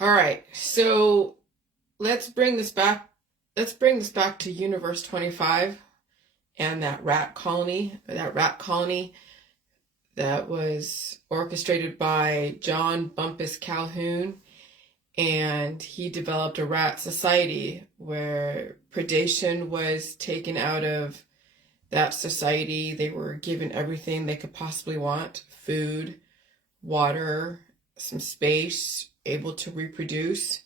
All right, so let's bring this back. Let's bring this back to Universe 25 and that rat colony. That rat colony that was orchestrated by John Bumpus Calhoun, and he developed a rat society where predation was taken out of that society. They were given everything they could possibly want: food, water, some space, able to reproduce.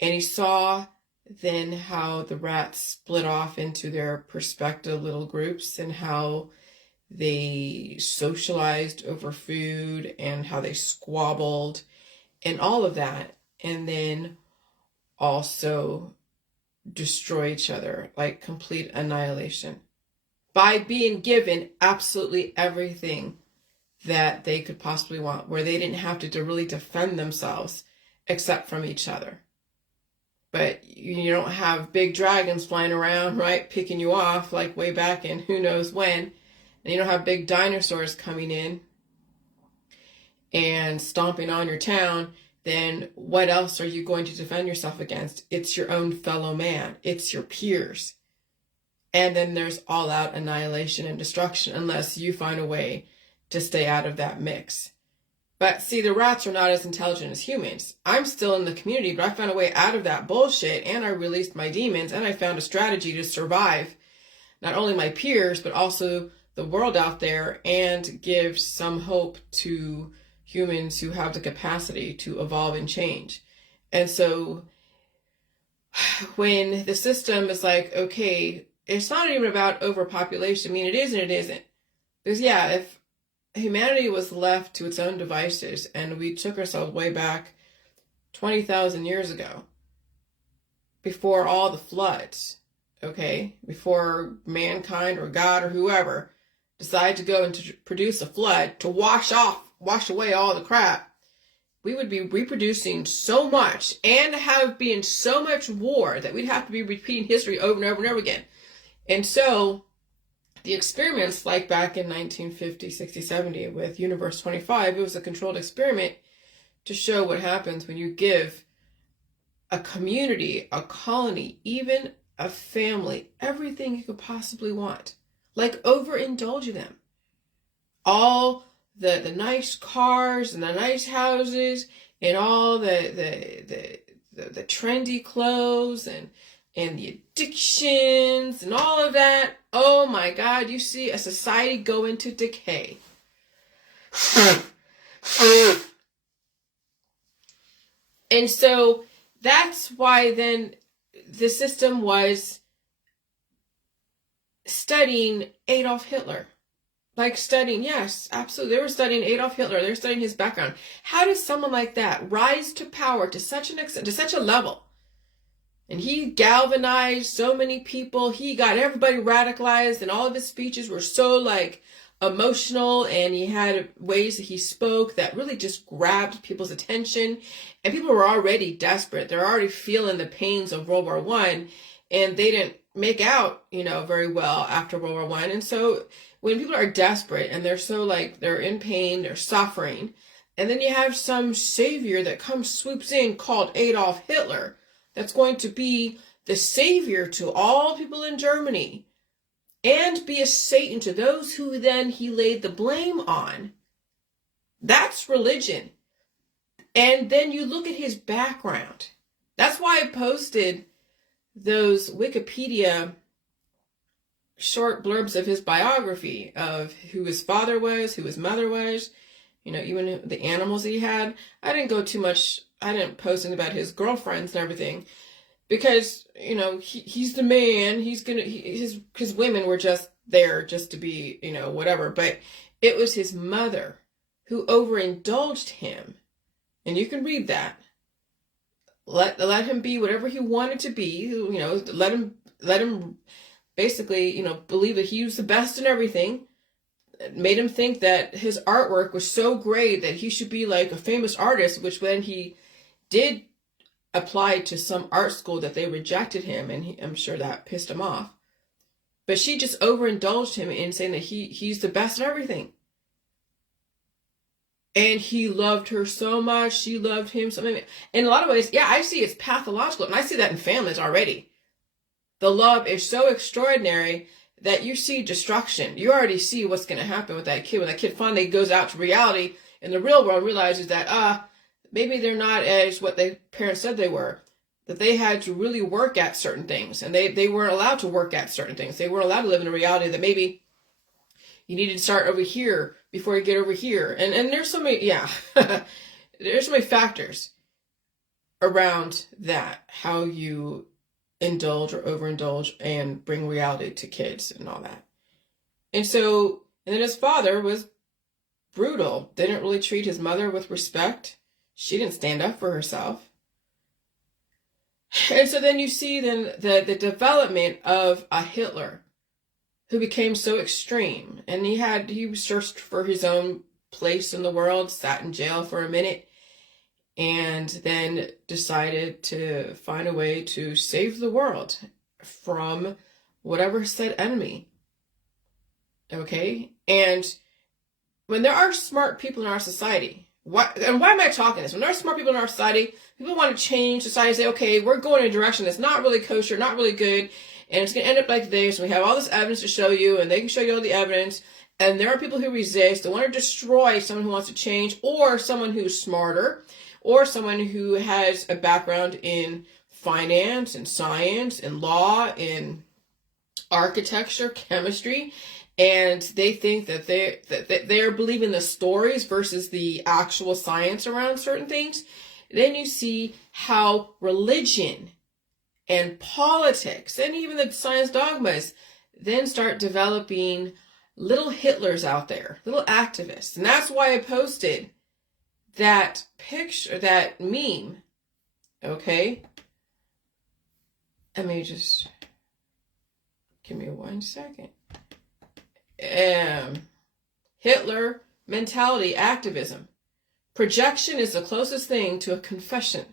And he saw then how the rats split off into their prospective little groups and how they socialized over food and how they squabbled and all of that. And then also destroy each other, like complete annihilation, by being given absolutely everything that they could possibly want, where they didn't have to really defend themselves except from each other. But you don't have big dragons flying around, right, picking you off like way back in who knows when. And you don't have big dinosaurs coming in and stomping on your town. Then what else are you going to defend yourself against? It's your own fellow man. It's your peers. And then there's all-out annihilation and destruction unless you find a way to stay out of that mix. But see, the rats are not as intelligent as humans. I'm still in the community, but I found a way out of that bullshit, and I released my demons, and I found a strategy to survive not only my peers, but also the world out there, and give some hope to humans who have the capacity to evolve and change. And so when the system is like, okay, it's not even about overpopulation. I mean, it is and it isn't. Because yeah, if humanity was left to its own devices and we took ourselves way back 20,000 years ago, before all the floods, okay, before mankind or God or whoever decided to go and to produce a flood to wash away all the crap, we would be reproducing so much and have been so much war that we'd have to be repeating history over and over and over again. And so the experiments, like back in 1950, 60, 70 with Universe 25, it was a controlled experiment to show what happens when you give a community, a colony, even a family, everything you could possibly want. Like overindulge them. All the nice cars and the nice houses and all the trendy clothes and the addictions and all of that. Oh my God, you see a society go into decay. And so that's why then the system was studying Adolf Hitler. Like studying, yes, absolutely. They were studying Adolf Hitler. They were studying his background. How does someone like that rise to power to such an extent, to such a level? And he galvanized so many people. He got everybody radicalized, and all of his speeches were so like emotional, and he had ways that he spoke that really just grabbed people's attention. And people were already desperate. They're already feeling the pains of World War I, and they didn't make out, very well after World War I. And so when people are desperate and they're so like, they're in pain, they're suffering, and then you have some savior that swoops in called Adolf Hitler, that's going to be the savior to all people in Germany and be a Satan to those who then he laid the blame on. That's religion. And then you look at his background. That's why I posted those Wikipedia short blurbs of his biography, of who his father was, who his mother was, even the animals that he had. I didn't go too much. I didn't post anything about his girlfriends and everything because, he's the man. His women were just there just to be, whatever. But it was his mother who overindulged him. And you can read that. Let him be whatever he wanted to be, let him basically, believe that he was the best in everything. It made him think that his artwork was so great that he should be like a famous artist, which when he did apply to some art school that they rejected him, and I'm sure that pissed him off. But she just overindulged him in saying that he's the best in everything. And he loved her so much. She loved him so much. In a lot of ways, yeah, I see it's pathological. And I see that in families already. The love is so extraordinary that you see destruction. You already see what's going to happen with that kid. When that kid finally goes out to reality in the real world, realizes that, maybe they're not as what their parents said they were. That they had to really work at certain things. And they weren't allowed to work at certain things. They weren't allowed to live in a reality that maybe you needed to start over here before you get over here. And there's so many, yeah, there's so many factors around that, how you indulge or overindulge and bring reality to kids and all that. And then his father was brutal, didn't really treat his mother with respect. She didn't stand up for herself. And so then you see then the development of a Hitler who became so extreme, and he searched for his own place in the world, sat in jail for a minute, and then decided to find a way to save the world from whatever said enemy. Okay? And when there are smart people in our society, why am I talking this? When there are smart people in our society, people want to change society, say, okay, we're going in a direction that's not really kosher, not really good, and it's going to end up like this, and we have all this evidence to show you, and they can show you all the evidence, and there are people who resist, they want to destroy someone who wants to change, or someone who's smarter, or someone who has a background in finance and science and law and architecture, chemistry, and they think that they're believing the stories versus the actual science around certain things. Then you see how religion and politics and even the science dogmas then start developing little Hitlers out there, little activists. And that's why I posted that picture, that meme. Okay? Let me just give me 1 second. Hitler mentality activism. Projection is the closest thing to a confession.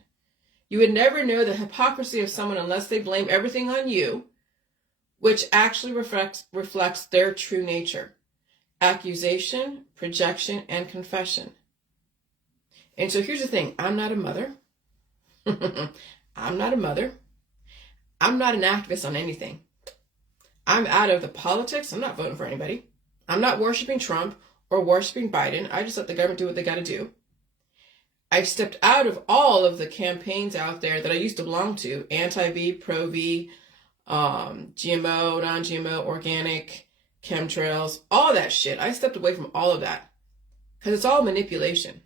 You would never know the hypocrisy of someone unless they blame everything on you, which actually reflects their true nature. Accusation, projection, and confession. And so here's the thing. I'm not a mother. I'm not a mother. I'm not an activist on anything. I'm out of the politics. I'm not voting for anybody. I'm not worshiping Trump or worshiping Biden. I just let the government do what they got to do. I've stepped out of all of the campaigns out there that I used to belong to. Anti-V, pro-V, GMO, non-GMO, organic, chemtrails, all that shit. I stepped away from all of that because it's all manipulation.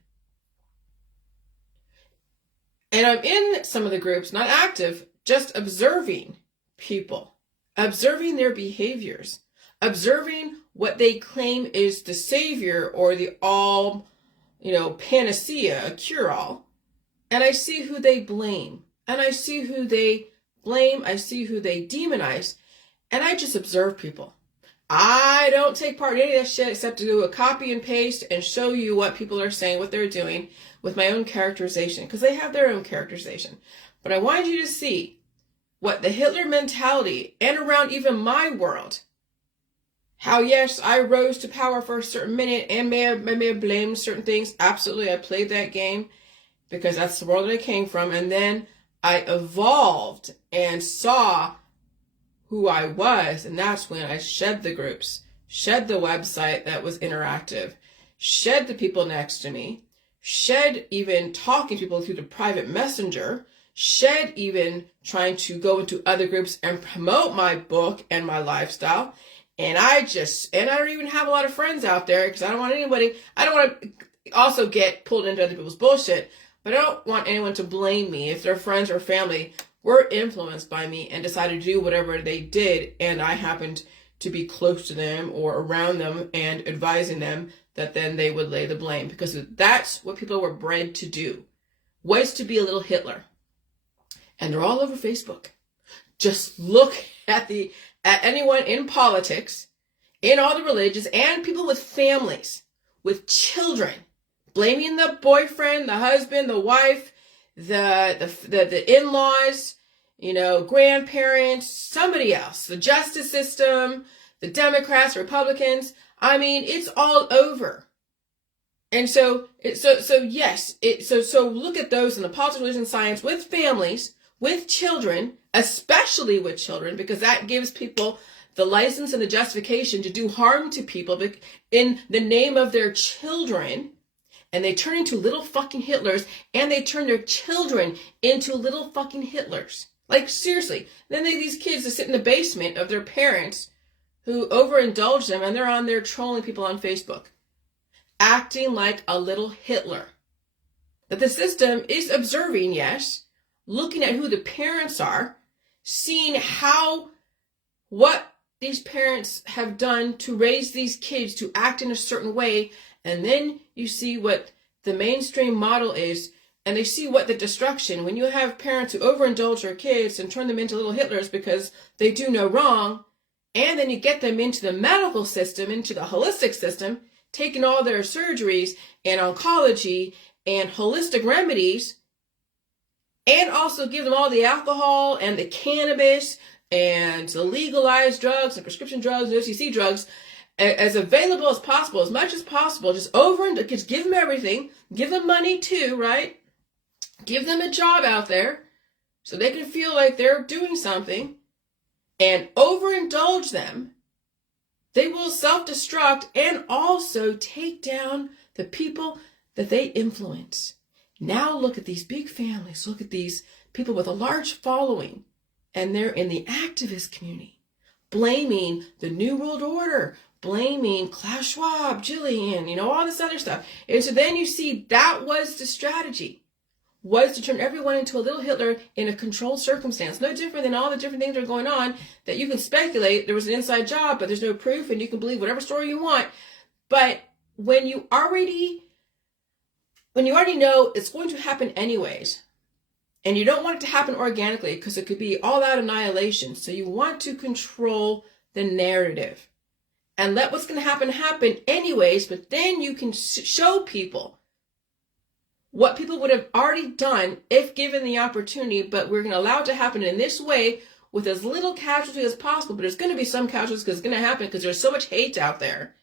And I'm in some of the groups, not active, just observing people, observing their behaviors, observing what they claim is the savior or the all, panacea, a cure-all. And I see who they blame. And I see who they blame. I see who they demonize. And I just observe people. I don't take part in any of that shit except to do a copy and paste and show you what people are saying, what they're doing with my own characterization, because they have their own characterization. But I wanted you to see what the Hitler mentality and around even my world, how yes, I rose to power for a certain minute and may have blamed certain things. Absolutely, I played that game because that's the world that I came from. And then I evolved and saw who I was, and that's when I shed the groups, shed the website that was interactive, shed the people next to me, shed even talking to people through the private messenger, shed even trying to go into other groups and promote my book and my lifestyle. And I don't even have a lot of friends out there because I don't want to also get pulled into other people's bullshit, but I don't want anyone to blame me if their friends or family were influenced by me and decided to do whatever they did, and I happened to be close to them or around them and advising them that then they would lay the blame, because that's what people were bred to do, was to be a little Hitler. And they're all over Facebook. Just look at anyone in politics, in all the religions, and people with families, with children, blaming the boyfriend, the husband, the wife, the in-laws, grandparents, somebody else, the justice system, the Democrats, Republicans. I mean, it's all over. And so yes, so look at those in the politics, religion, science with families, with children, especially with children, because that gives people the license and the justification to do harm to people in the name of their children. And they turn into little fucking Hitlers, and they turn their children into little fucking Hitlers. Like, seriously. Then these kids that sit in the basement of their parents who overindulge them, and they're on there trolling people on Facebook, acting like a little Hitler. That the system is observing, yes, looking at who the parents are, seeing what these parents have done to raise these kids to act in a certain way, and then you see what the mainstream model is, and they see what the destruction, when you have parents who overindulge their kids and turn them into little Hitlers because they do no wrong, and then you get them into the medical system, into the holistic system, taking all their surgeries and oncology and holistic remedies, and also give them all the alcohol and the cannabis and the legalized drugs and prescription drugs and OTC drugs as available as possible, as much as possible. Just give them everything. Give them money too, right? Give them a job out there so they can feel like they're doing something, and overindulge them. They will self-destruct and also take down the people that they influence. Now look at these big families. Look at these people with a large following, and they're in the activist community, blaming the New World Order, blaming Klaus Schwab, Jillian, all this other stuff. And so then you see that was the strategy, was to turn everyone into a little Hitler in a controlled circumstance. No different than all the different things that are going on that you can speculate there was an inside job, but there's no proof, and you can believe whatever story you want. But when you already know it's going to happen anyways, and you don't want it to happen organically because it could be all out annihilation, so you want to control the narrative and let what's going to happen anyways, but then you can show people what people would have already done if given the opportunity, but we're going to allow it to happen in this way with as little casualty as possible. But there's going to be some casualties because it's going to happen because there's so much hate out there.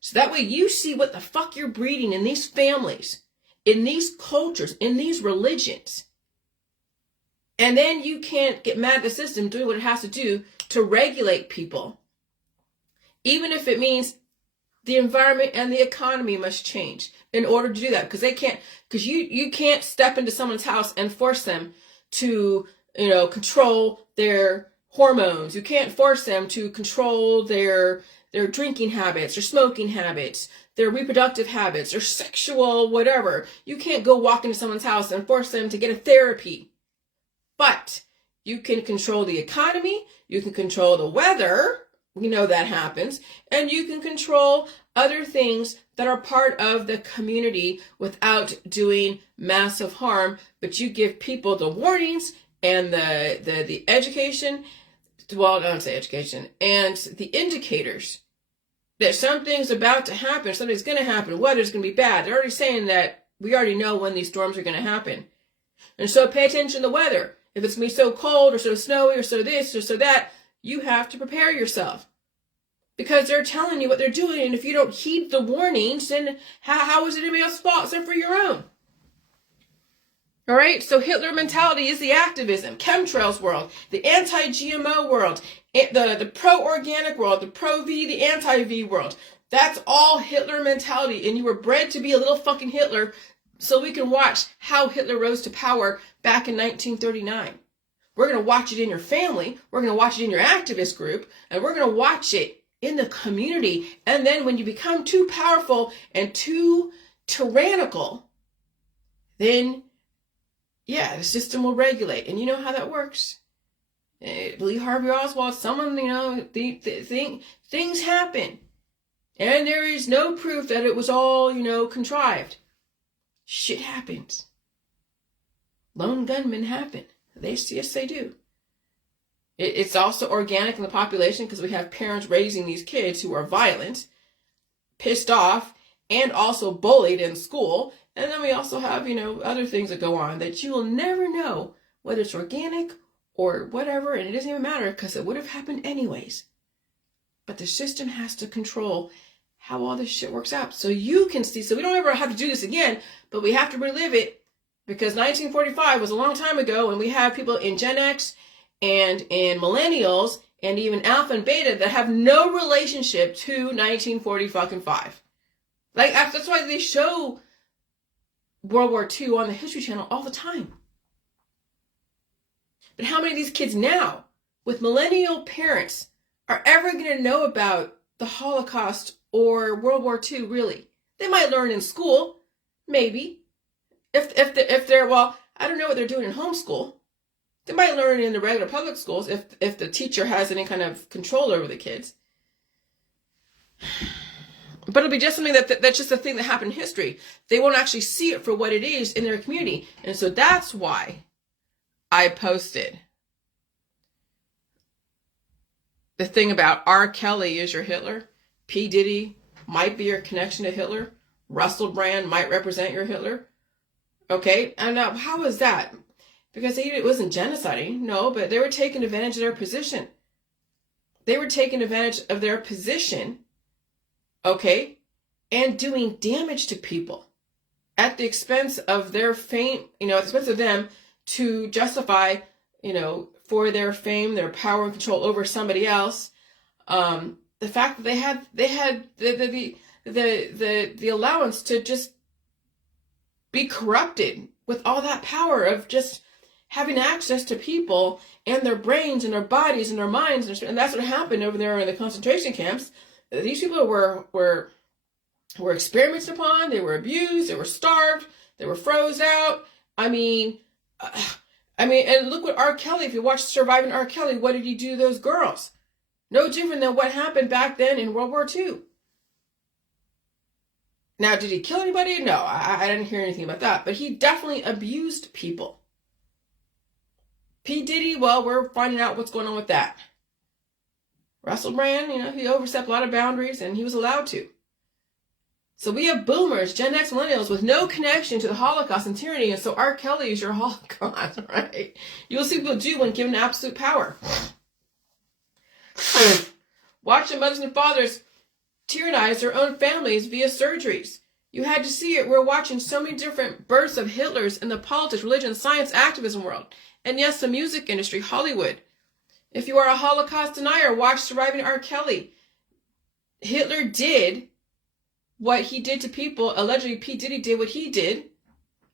So that way you see what the fuck you're breeding in these families, in these cultures, in these religions. And then you can't get mad at the system doing what it has to do to regulate people, even if it means the environment and the economy must change in order to do that, because you can't step into someone's house and force them to, control their hormones. You can't force them to control their drinking habits, their smoking habits, their reproductive habits, their sexual whatever. You can't go walk into someone's house and force them to get a therapy. But you can control the economy, you can control the weather, we know that happens, and you can control other things that are part of the community without doing massive harm. But you give people the warnings and the education, well, I don't say education, and the indicators that something's about to happen, something's going to happen, weather's going to be bad. They're already saying that we already know when these storms are going to happen. And so pay attention to the weather. If it's going to be so cold or so snowy or so this or so that, you have to prepare yourself. Because they're telling you what they're doing, and if you don't heed the warnings, then how is it anybody else's fault except for your own? All right, so Hitler mentality is the activism, chemtrails world, the anti-GMO world, the pro-organic world, the pro-V, the anti-V world. That's all Hitler mentality, and you were bred to be a little fucking Hitler so we can watch how Hitler rose to power back in 1939. We're going to watch it in your family, we're going to watch it in your activist group, and we're going to watch it in the community. And then when you become too powerful and too tyrannical, then the system will regulate. And you know how that works. Lee Harvey Oswald, someone, things happen. And there is no proof that it was all, contrived. Shit happens. Lone gunmen happen. Yes, they do. It's also organic in the population because we have parents raising these kids who are violent, pissed off, and also bullied in school. And then we also have, other things that go on that you will never know whether it's organic or whatever. And it doesn't even matter because it would have happened anyways. But the system has to control how all this shit works out. So you can see, so we don't ever have to do this again, but we have to relive it, because 1945 was a long time ago, and we have people in Gen X and in millennials and even Alpha and Beta that have no relationship to 1945. Like, that's why they show World War II on the History Channel all the time. But how many of these kids now, with millennial parents, are ever going to know about the Holocaust or World War II, really? They might learn in school, maybe. If they're, well, I don't know what they're doing in homeschool. They might learn in the regular public schools if the teacher has any kind of control over the kids. But it'll be just something that's just a thing that happened in history. They won't actually see it for what it is in their community. And so that's why I posted the thing about R. Kelly is your Hitler. P. Diddy might be your connection to Hitler. Russell Brand might represent your Hitler. Okay, and how was that? Because it wasn't genociding, no, but they were taking advantage of their position. They were taking advantage of their position, okay, and doing damage to people at the expense of their fame, at the expense of them to justify, for their fame, their power and control over somebody else. The fact that they had the allowance to just be corrupted with all that power of just having access to people and their brains and their bodies and their minds, and that's what happened over there in the concentration camps. These people were experimented upon, they were abused, they were starved, they were froze out. I mean, and look what R. Kelly, if you watch Surviving R. Kelly, what did he do to those girls? No different than what happened back then in World War II. Now, did he kill anybody? No, I didn't hear anything about that. But he definitely abused people. P. Diddy, well, we're finding out what's going on with that. Russell Brand, he overstepped a lot of boundaries, and he was allowed to. So we have boomers, Gen X millennials, with no connection to the Holocaust and tyranny, and so R. Kelly is your Holocaust, right? You'll see people do when given absolute power. Watching mothers and fathers tyrannize their own families via surgeries. You had to see it. We're watching so many different births of Hitlers in the politics, religion, science, activism world. And yes, the music industry, Hollywood. If you are a Holocaust denier, watch Surviving R. Kelly. Hitler did what he did to people. Allegedly, P. Diddy did what he did.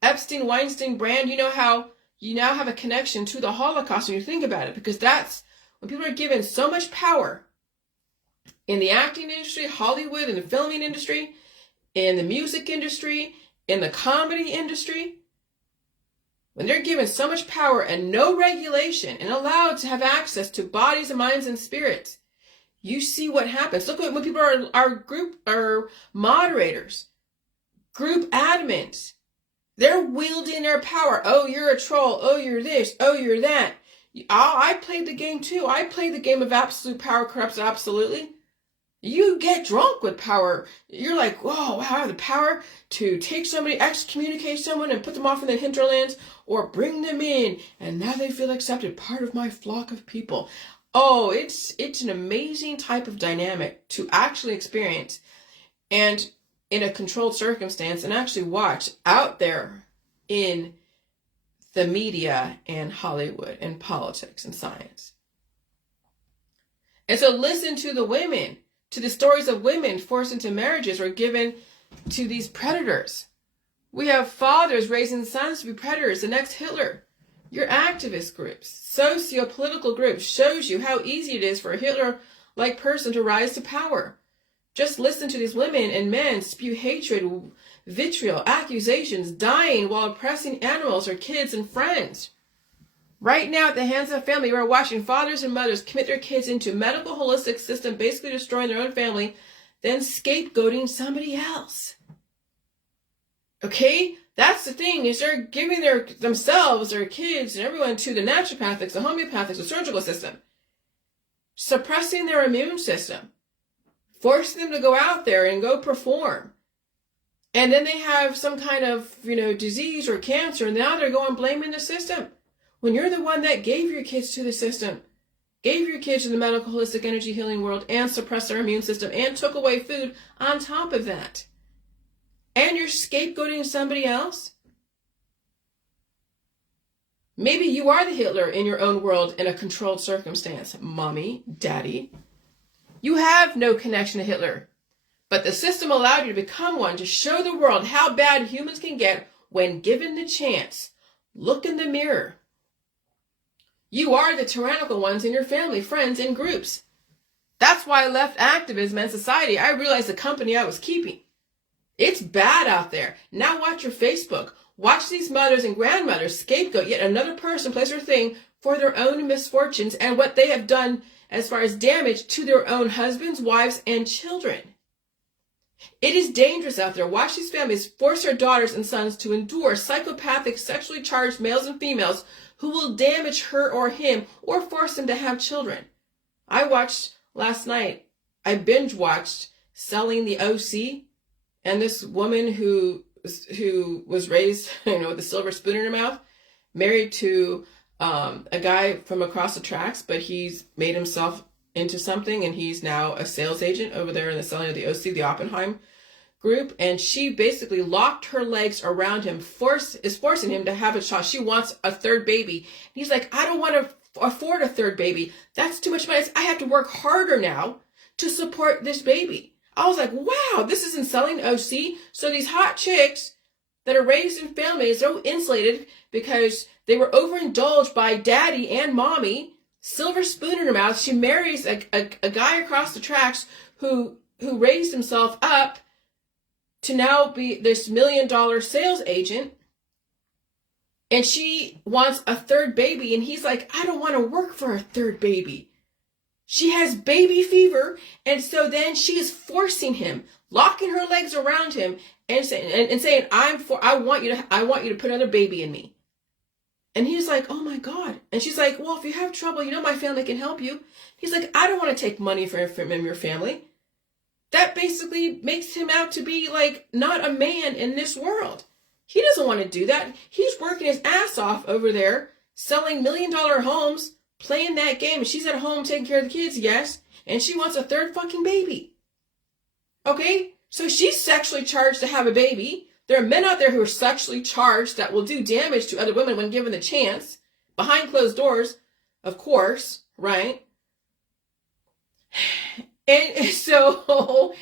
Epstein, Weinstein, Brand, you know how you now have a connection to the Holocaust when you think about it. Because that's when people are given so much power in the acting industry, Hollywood, in the filming industry, in the music industry, in the comedy industry. When they're given so much power and no regulation and allowed to have access to bodies and minds and spirits, you see what happens. Look at when people are moderators, group admins. They're wielding their power. Oh, you're a troll. Oh, you're this. Oh, you're that. I played the game too. I played the game of absolute power corrupts absolutely. You get drunk with power. You're like, whoa, wow, I have the power to take somebody, excommunicate someone and put them off in the hinterlands or bring them in. And now they feel accepted, part of my flock of people. Oh, it's an amazing type of dynamic to actually experience and in a controlled circumstance and actually watch out there in the media and Hollywood and politics and science. And so listen to the women, to the stories of women forced into marriages or given to these predators. We have fathers raising sons to be predators, the next Hitler. Your activist groups, socio-political groups shows you how easy it is for a Hitler-like person to rise to power. Just listen to these women and men spew hatred, vitriol, accusations, dying while oppressing animals or kids and friends. Right now, at the hands of a family, we're watching fathers and mothers commit their kids into medical holistic system, basically destroying their own family, then scapegoating somebody else. Okay? That's the thing, is they're giving themselves, their kids, and everyone to the naturopathics, the homeopathics, the surgical system. Suppressing their immune system. Forcing them to go out there and go perform. And then they have some kind of, disease or cancer, and now they're going blaming the system. When you're the one that gave your kids to the system. gave your kids to the medical holistic energy healing world, and suppressed their immune system, and took away food on top of that. And you're scapegoating somebody else? Maybe you are the Hitler in your own world in a controlled circumstance. Mommy, daddy. You have no connection to Hitler. But the system allowed you to become one to show the world how bad humans can get when given the chance. Look in the mirror. You are the tyrannical ones in your family, friends, and groups. That's why I left activism and society. I realized the company I was keeping. It's bad out there. Now watch your Facebook. Watch these mothers and grandmothers scapegoat yet another person, place, or thing for their own misfortunes and what they have done as far as damage to their own husbands, wives, and children. It is dangerous out there. Watch these families force their daughters and sons to endure psychopathic, sexually charged males and females who will damage her or him or force them to have children. I watched last night, I binge watched Selling the OC, and this woman who was raised, with a silver spoon in her mouth, married to a guy from across the tracks, but he's made himself into something, and he's now a sales agent over there in the Selling of the OC, the Oppenheim group, and she basically locked her legs around him, is forcing him to have a child. She wants a third baby. And he's like, I don't want to afford a third baby. That's too much money. I have to work harder now to support this baby. I was like, wow, this isn't Selling OC. So these hot chicks that are raised in families, so insulated because they were overindulged by daddy and mommy, silver spoon in her mouth. She marries a guy across the tracks who raised himself up to now be this $1 million sales agent. And she wants a third baby. And he's like, I don't want to work for a third baby. She has baby fever. And so then she is forcing him, locking her legs around him and saying, I want you to put another baby in me. And he's like, oh my God. And she's like, well, if you have trouble, my family can help you. He's like, I don't want to take money from your family. That basically makes him out to be like not a man in this world. He doesn't want to do that. He's working his ass off over there, selling $1 million homes, playing that game. And she's at home taking care of the kids, yes. And she wants a third fucking baby. Okay? So she's sexually charged to have a baby. There are men out there who are sexually charged that will do damage to other women when given the chance. Behind closed doors, of course, right? And so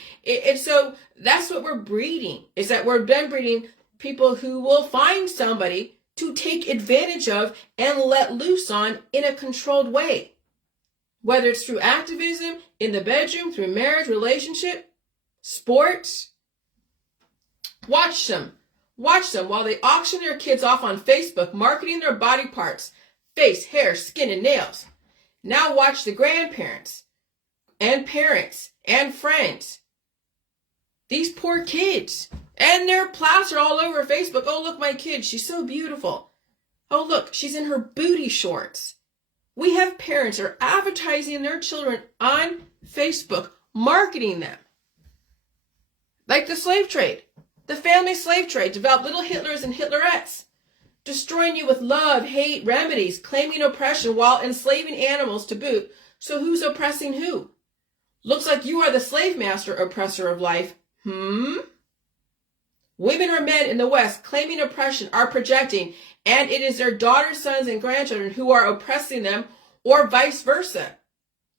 that's what we're breeding, is that we're then breeding people who will find somebody to take advantage of and let loose on in a controlled way. Whether it's through activism, in the bedroom, through marriage, relationship, sports. Watch them while they auction their kids off on Facebook, marketing their body parts, face, hair, skin, and nails. Now watch the grandparents and parents and friends. These poor kids. And they're plastered all over Facebook. Oh, look, my kid. She's so beautiful. Oh, look, she's in her booty shorts. We have parents that are advertising their children on Facebook, marketing them. Like the slave trade. The family slave trade developed little Hitlers and Hitlerettes, destroying you with love, hate, remedies, claiming oppression while enslaving animals to boot. So who's oppressing who? Looks like you are the slave master oppressor of life. Women or men in the West claiming oppression are projecting, and it is their daughters, sons, and grandchildren who are oppressing them, or vice versa.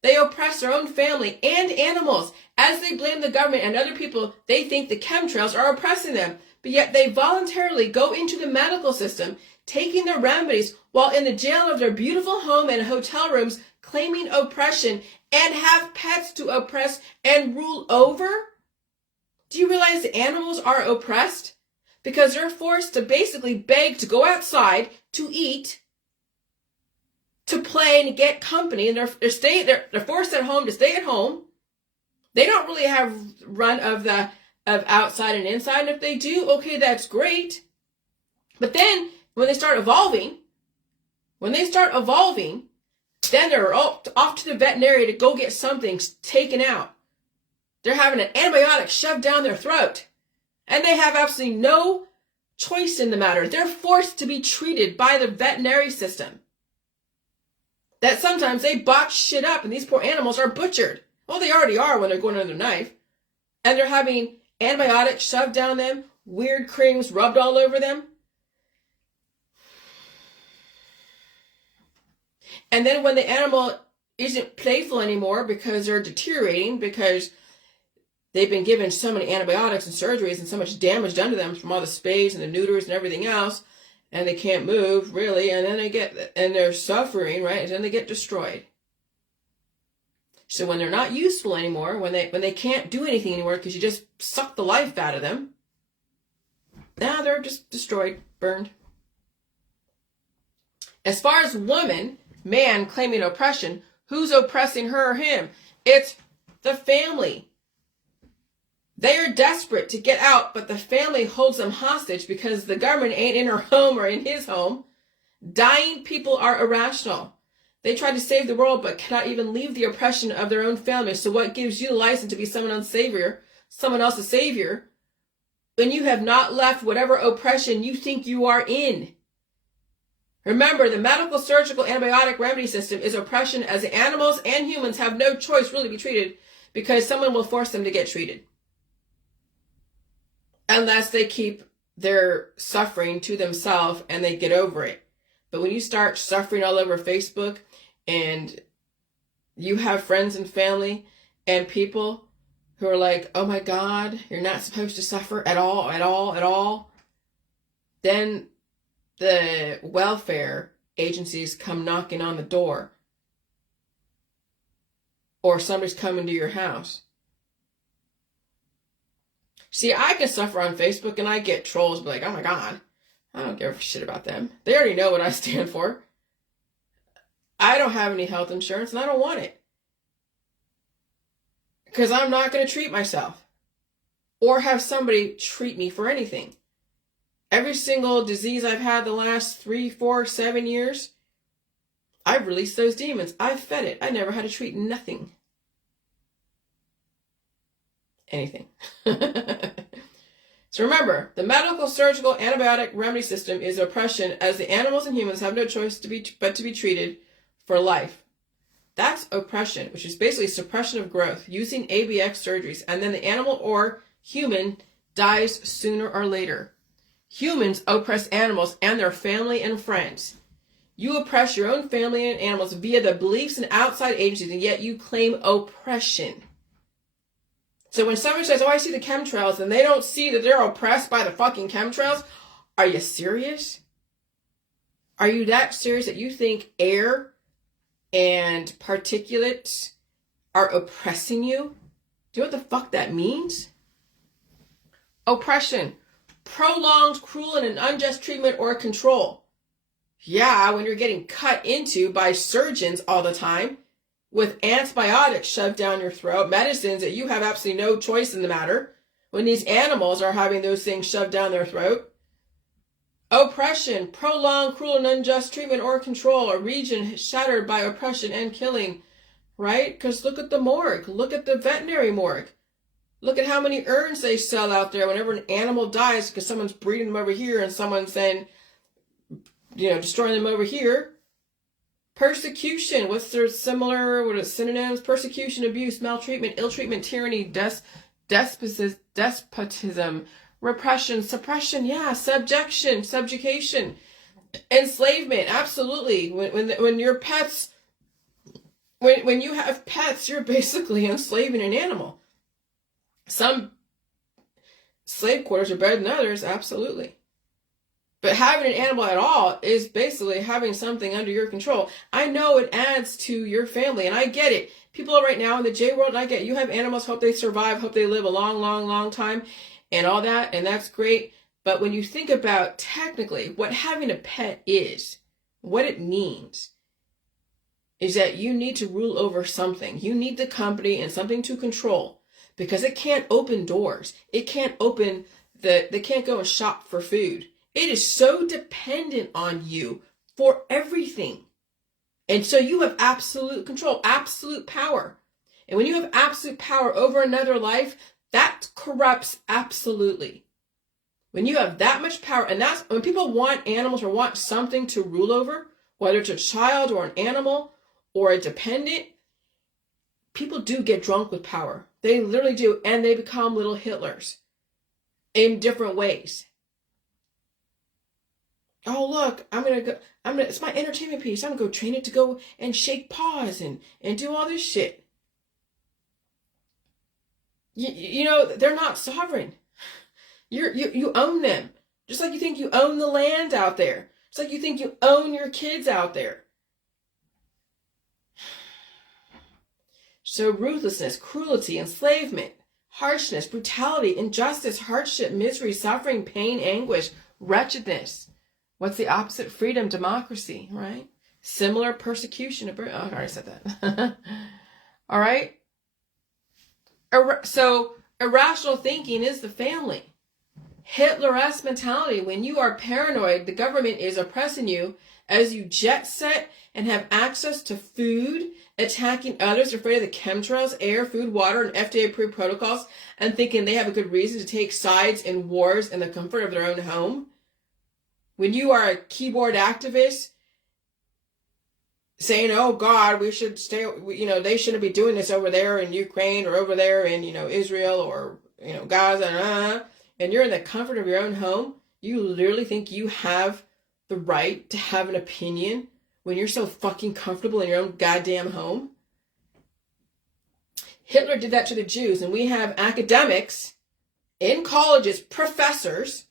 They oppress their own family and animals as they blame the government and other people. They think the chemtrails are oppressing them, but yet they voluntarily go into the medical system, taking their remedies while in the jail of their beautiful home and hotel rooms, claiming oppression and have pets to oppress and rule over. Do you realize the animals are oppressed? Because they're forced to basically beg to go outside, to eat, to play and get company, and they're forced at home to stay at home. They don't really have run of outside and inside, and if they do, okay, that's great. But then when they start evolving, then they're off to the veterinary to go get something taken out. They're having an antibiotic shoved down their throat, and they have absolutely no choice in the matter. They're forced to be treated by the veterinary system. that sometimes they botch shit up and these poor animals are butchered. Well, they already are when they're going under the knife. And they're having antibiotics shoved down them, weird creams rubbed all over them. And then when the animal isn't playful anymore because they're deteriorating, because they've been given so many antibiotics and surgeries and so much damage done to them from all the spays and the neuters and everything else, and they can't move really, and then they're suffering, right? And then they get destroyed. So when they're not useful anymore, when they can't do anything anymore because you just suck the life out of them, now they're just destroyed, burned. As far as man claiming oppression, who's oppressing her or him? It's the family. They are desperate to get out, but the family holds them hostage because the government ain't in her home or in his home. Dying people are irrational. They try to save the world, but cannot even leave the oppression of their own family. So what gives you the license to be someone else's savior, when you have not left whatever oppression you think you are in? Remember, the medical, surgical, antibiotic remedy system is oppression, as the animals and humans have no choice really to be treated because someone will force them to get treated. Unless they keep their suffering to themselves and they get over it. But when you start suffering all over Facebook and you have friends and family and people who are like, oh my God, you're not supposed to suffer at all, then the welfare agencies come knocking on the door. Or somebody's coming to your house. See, I can suffer on Facebook and I get trolls like, oh my God, I don't give a shit about them. They already know what I stand for. I don't have any health insurance and I don't want it. Because I'm not going to treat myself. Or have somebody treat me for anything. Every single disease I've had the last 3, 4, 7 years, I've released those demons. I've fed it. I never had to treat nothing. Anything. So remember, the medical, surgical, antibiotic remedy system is oppression, as the animals and humans have no choice but to be treated for life. That's oppression, which is basically suppression of growth using ABX surgeries, and then the animal or human dies sooner or later. Humans oppress animals and their family and friends. You oppress your own family and animals via the beliefs and outside agencies, and yet you claim oppression. So when somebody says, oh, I see the chemtrails, and they don't see that they're oppressed by the fucking chemtrails, are you serious? Are you that serious that you think air and particulates are oppressing you? Do you know what the fuck that means? Oppression. Prolonged, cruel, and an unjust treatment or control. Yeah, when you're getting cut into by surgeons all the time, with antibiotics shoved down your throat, medicines that you have absolutely no choice in the matter, when these animals are having those things shoved down their throat. Oppression, prolonged, cruel, and unjust treatment or control, a region shattered by oppression and killing, right? Because look at the morgue. Look at the veterinary morgue. Look at how many urns they sell out there whenever an animal dies because someone's breeding them over here and someone's then, destroying them over here. Persecution, what's their synonyms? Persecution, abuse, maltreatment, ill-treatment, tyranny, despotism, repression, suppression, subjugation, enslavement, absolutely. When your pets, when you have pets, you're basically enslaving an animal. Some slave quarters are better than others, absolutely. But having an animal at all is basically having something under your control. I know it adds to your family, and I get it. People are right now in the J world, and I get it. You have animals, hope they survive, hope they live a long, long, long time, and all that, and that's great. But when you think about technically what having a pet is, what it means, is that you need to rule over something. You need the company and something to control, because it can't open doors. It can't open they can't go and shop for food. It is so dependent on you for everything. And so you have absolute control, absolute power. And when you have absolute power over another life, that corrupts absolutely. When you have that much power, and that's when people want animals or want something to rule over, whether it's a child or an animal or a dependent, people do get drunk with power. They literally do. And they become little Hitlers in different ways. Oh, look, it's my entertainment piece. I'm going to go train it to go and shake paws and do all this shit. You know, they're not sovereign. You own them. Just like you think you own the land out there. Just like you think you own your kids out there. So ruthlessness, cruelty, enslavement, harshness, brutality, injustice, hardship, misery, suffering, pain, anguish, wretchedness. What's the opposite? Freedom, democracy, right? Similar persecution. Oh, I already said that. All right. So irrational thinking is the family. Hitler-esque mentality, when you are paranoid, the government is oppressing you as you jet set and have access to food, attacking others, afraid of the chemtrails, air, food, water, and FDA-approved protocols, and thinking they have a good reason to take sides in wars in the comfort of their own home. When you are a keyboard activist saying, oh God, we should stay, they shouldn't be doing this over there in Ukraine or over there in, Israel or, Gaza, and you're in the comfort of your own home, you literally think you have the right to have an opinion when you're so fucking comfortable in your own goddamn home? Hitler did that to the Jews, and we have academics in colleges, professors,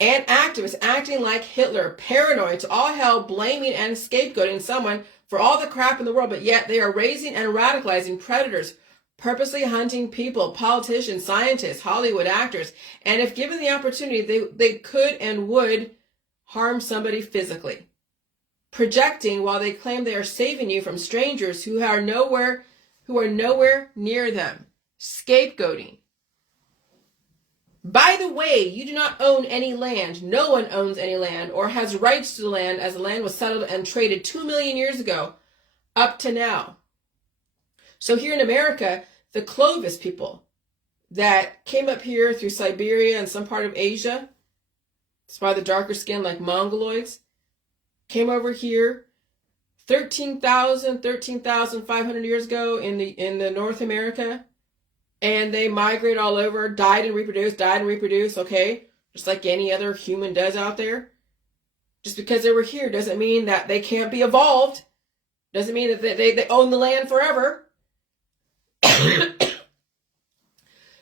and activists acting like Hitler, paranoid to all hell, blaming and scapegoating someone for all the crap in the world, but yet they are raising and radicalizing predators, purposely hunting people, politicians, scientists, Hollywood actors, and if given the opportunity, they could and would harm somebody physically. Projecting while they claim they are saving you from strangers who are nowhere near them. Scapegoating. By the way, you do not own any land. No one owns any land or has rights to the land as the land was settled and traded 2 million years ago up to now. So here in America, the Clovis people that came up here through Siberia and some part of Asia, it's why the darker skin like Mongoloids, came over here 13,500 years ago in the North America, and they migrate all over, died and reproduced, okay? Just like any other human does out there. Just because they were here doesn't mean that they can't be evolved. Doesn't mean that they own the land forever.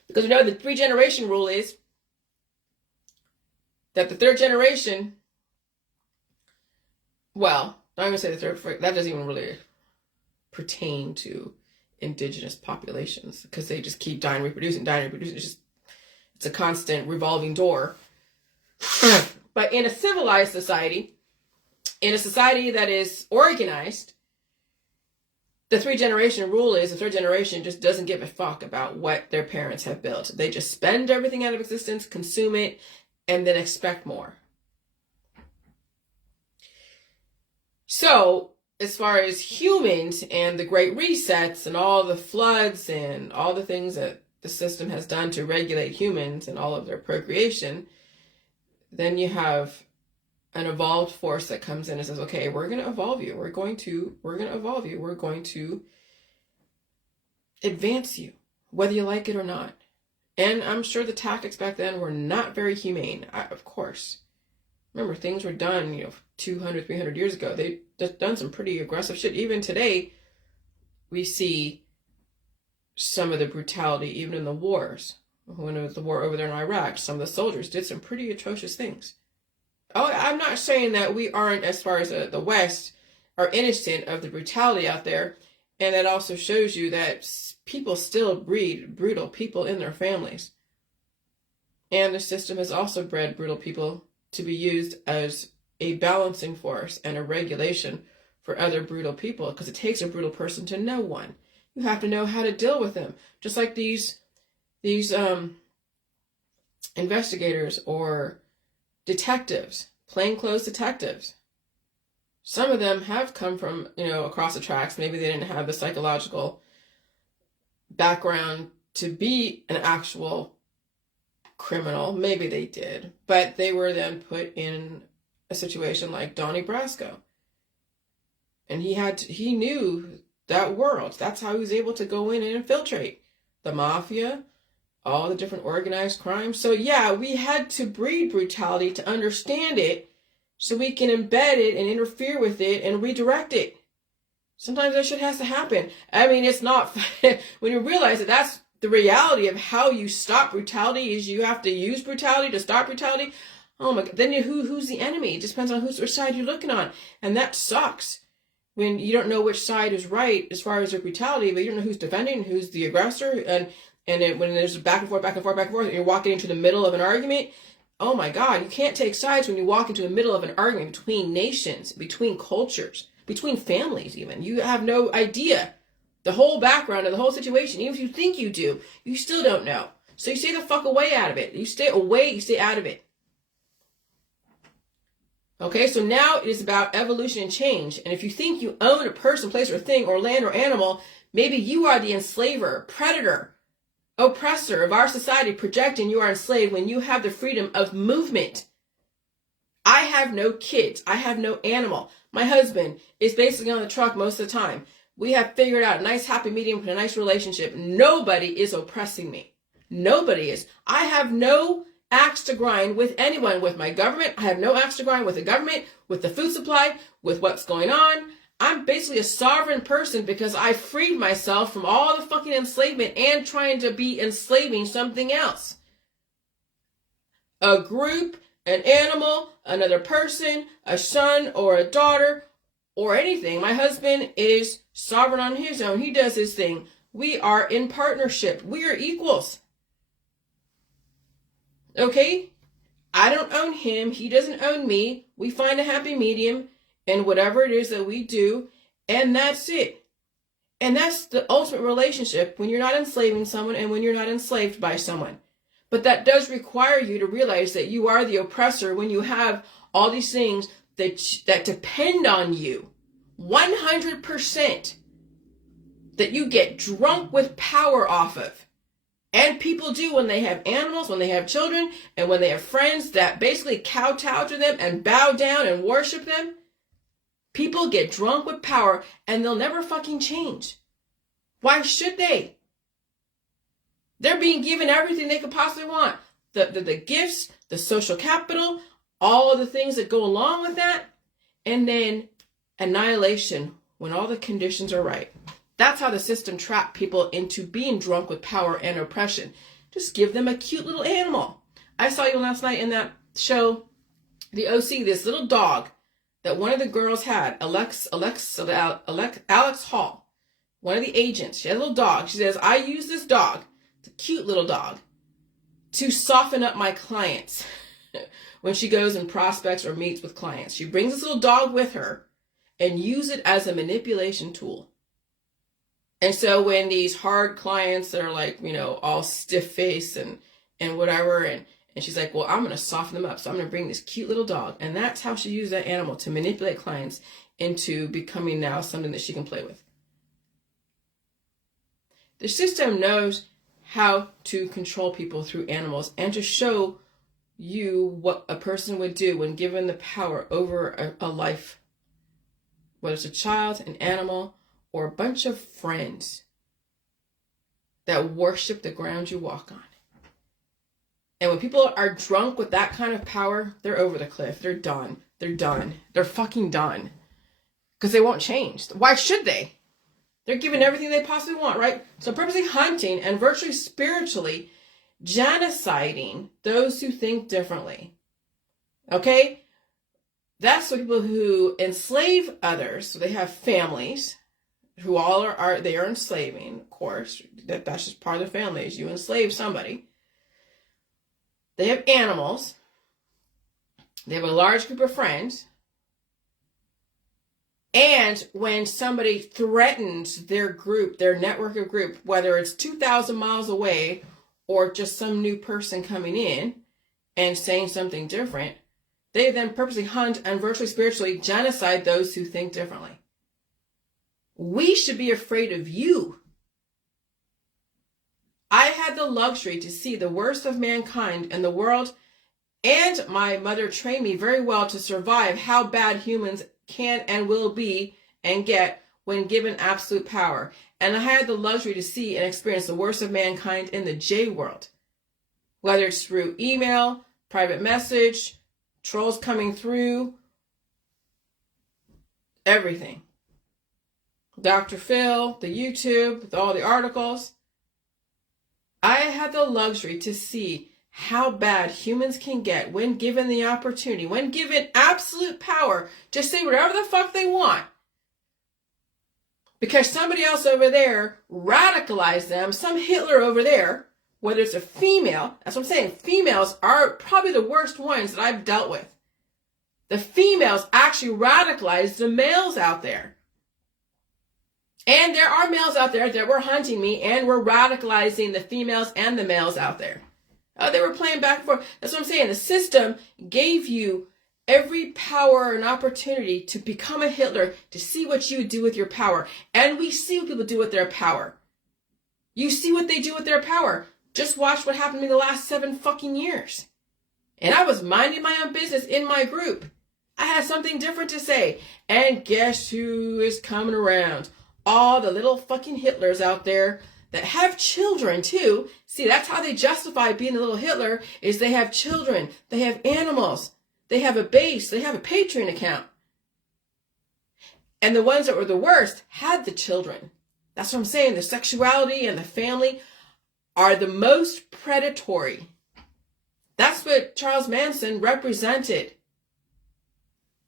Because we know the 3-generation rule is that the third generation, well, I'm going to say the third, that doesn't even really pertain to indigenous populations because they just keep dying, reproducing. It's a constant revolving door. But in a civilized society, in a society that is organized, the 3-generation rule is the third generation just doesn't give a fuck about what their parents have built. They just spend everything out of existence, consume it, and then expect more. So, as far as humans and the Great Resets and all the floods and all the things that the system has done to regulate humans and all of their procreation, then you have an evolved force that comes in and says, okay, we're going to evolve you. We're going to evolve you. We're going to advance you, whether you like it or not. And I'm sure the tactics back then were not very humane, of course. Remember, things were done, 200, 300 years ago. They've done some pretty aggressive shit. Even today, we see some of the brutality, even in the wars. When it was the war over there in Iraq, some of the soldiers did some pretty atrocious things. Oh, I'm not saying that we aren't, as far as the West, are innocent of the brutality out there. And that also shows you that people still breed brutal people in their families. And the system has also bred brutal people to be used as a balancing force and a regulation for other brutal people, because it takes a brutal person to know one. You have to know how to deal with them. Just like these investigators or detectives, plainclothes detectives. Some of them have come from, across the tracks. Maybe they didn't have the psychological background to be an actual criminal. Maybe they did. But they were then put in a situation like Donnie Brasco. And he knew that world. That's how he was able to go in and infiltrate the mafia, all the different organized crimes. So yeah, we had to breed brutality to understand it so we can embed it and interfere with it and redirect it. Sometimes that shit has to happen. I mean, it's not, when you realize that that's the reality of how you stop brutality, is you have to use brutality to stop brutality. Oh my God. Then who's the enemy? It just depends on which side you're looking on. And that sucks when you don't know which side is right as far as the brutality, but you don't know who's defending, who's the aggressor. And when there's back and forth, and you're walking into the middle of an argument, oh my God, you can't take sides when you walk into the middle of an argument between nations, between cultures, between families even. You have no idea the whole background of the whole situation. Even if you think you do, you still don't know. So you stay the fuck away out of it. You stay away, you stay out of it. Okay, so now it is about evolution and change. And if you think you own a person, place, or thing, or land, or animal, maybe you are the enslaver, predator, oppressor of our society, projecting you are enslaved when you have the freedom of movement. I have no kids. I have no animal. My husband is basically on the truck most of the time. We have figured out a nice happy medium and a nice relationship. Nobody is oppressing me. Nobody is. I have no axe to grind with anyone, with my government. I have no axe to grind with the government, with the food supply, with what's going on. I'm basically a sovereign person because I freed myself from all the fucking enslavement and trying to be enslaving something else. A group, an animal, another person, a son or a daughter, or anything. My husband is sovereign on his own. He does his thing. We are in partnership. We are equals. Okay? I don't own him. He doesn't own me. We find a happy medium in whatever it is that we do, and that's it. And that's the ultimate relationship, when you're not enslaving someone and when you're not enslaved by someone. But that does require you to realize that you are the oppressor when you have all these things that depend on you 100%, that you get drunk with power off of. And people do when they have animals, when they have children, and when they have friends that basically kowtow to them and bow down and worship them. People get drunk with power and they'll never fucking change. Why should they? They're being given everything they could possibly want. The gifts, the social capital, all of the things that go along with that. And then annihilation when all the conditions are right. That's how the system trapped people into being drunk with power and oppression. Just give them a cute little animal. I saw you last night in that show, The OC, this little dog that one of the girls had, Alex Hall, one of the agents. She had a little dog. She says, I use this dog, it's a cute little dog, to soften up my clients when she goes and prospects or meets with clients. She brings this little dog with her and use it as a manipulation tool. And so when these hard clients that are like, all stiff-faced and whatever, and she's like, well, I'm going to soften them up. So I'm going to bring this cute little dog. And that's how she used that animal to manipulate clients into becoming now something that she can play with. The system knows how to control people through animals and to show you what a person would do when given the power over a life, whether it's a child, an animal, or a bunch of friends that worship the ground you walk on. And when people are drunk with that kind of power, they're over the cliff. They're done. They're done. They're fucking done. Because they won't change. Why should they? They're given everything they possibly want, right? So purposely hunting and virtually spiritually genociding those who think differently. Okay? That's the people who enslave others. So they have families who all are they are enslaving, of course. That's just part of the family, is you enslave somebody. They have animals. They have a large group of friends. And when somebody threatens their group, their network of group, whether it's 2,000 miles away or just some new person coming in and saying something different, they then purposely hunt and virtually spiritually genocide those who think differently. We should be afraid of you. I had the luxury to see the worst of mankind in the world, and my mother trained me very well to survive how bad humans can and will be and get when given absolute power. And I had the luxury to see and experience the worst of mankind in the J world. Whether it's through email, private message, trolls coming through, everything. Dr. Phil, the YouTube, with all the articles. I had the luxury to see how bad humans can get when given the opportunity, when given absolute power to say whatever the fuck they want. Because somebody else over there radicalized them, some Hitler over there, whether it's a female, that's what I'm saying, females are probably the worst ones that I've dealt with. The females actually radicalized the males out there. And there are males out there that were hunting me and were radicalizing the females and the males out there. They were playing back and forth. That's what I'm saying. The system gave you every power and opportunity to become a Hitler, to see what you do with your power. And we see what people do with their power. You see what they do with their power. Just watch what happened to me the last 7 fucking years. And I was minding my own business in my group. I had something different to say. And guess who is coming around? All the little fucking Hitlers out there that have children too. See, that's how they justify being a little Hitler, is they have children, they have animals, they have a base, they have a Patreon account. And the ones that were the worst had the children. That's what I'm saying. The sexuality and the family are the most predatory. That's what Charles Manson represented.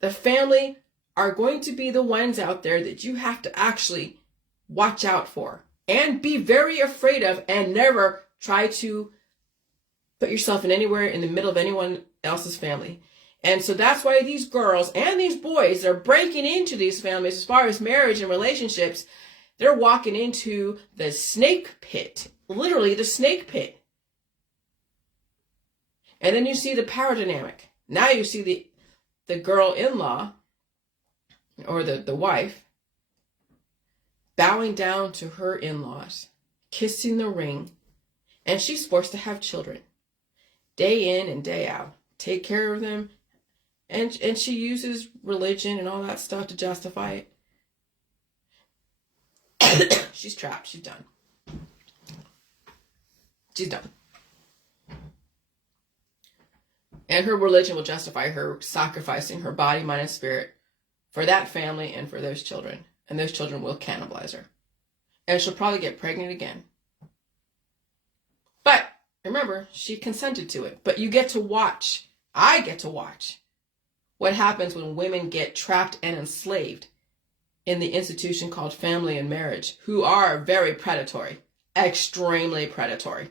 The family are going to be the ones out there that you have to actually watch out for and be very afraid of, and never try to put yourself in anywhere in the middle of anyone else's family. And so that's why these girls and these boys are breaking into these families as far as marriage and relationships. They're walking into the snake pit, literally the snake pit. And then you see the power dynamic. Now you see the girl-in-law, or the wife, bowing down to her in-laws, kissing the ring, and she's forced to have children, day in and day out, take care of them, and she uses religion and all that stuff to justify it. She's trapped. She's done. She's done. And her religion will justify her sacrificing her body, mind, and spirit for that family and for those children. And those children will cannibalize her. And she'll probably get pregnant again. But remember, she consented to it. But you get to watch. I get to watch what happens when women get trapped and enslaved in the institution called family and marriage, who are very predatory, extremely predatory.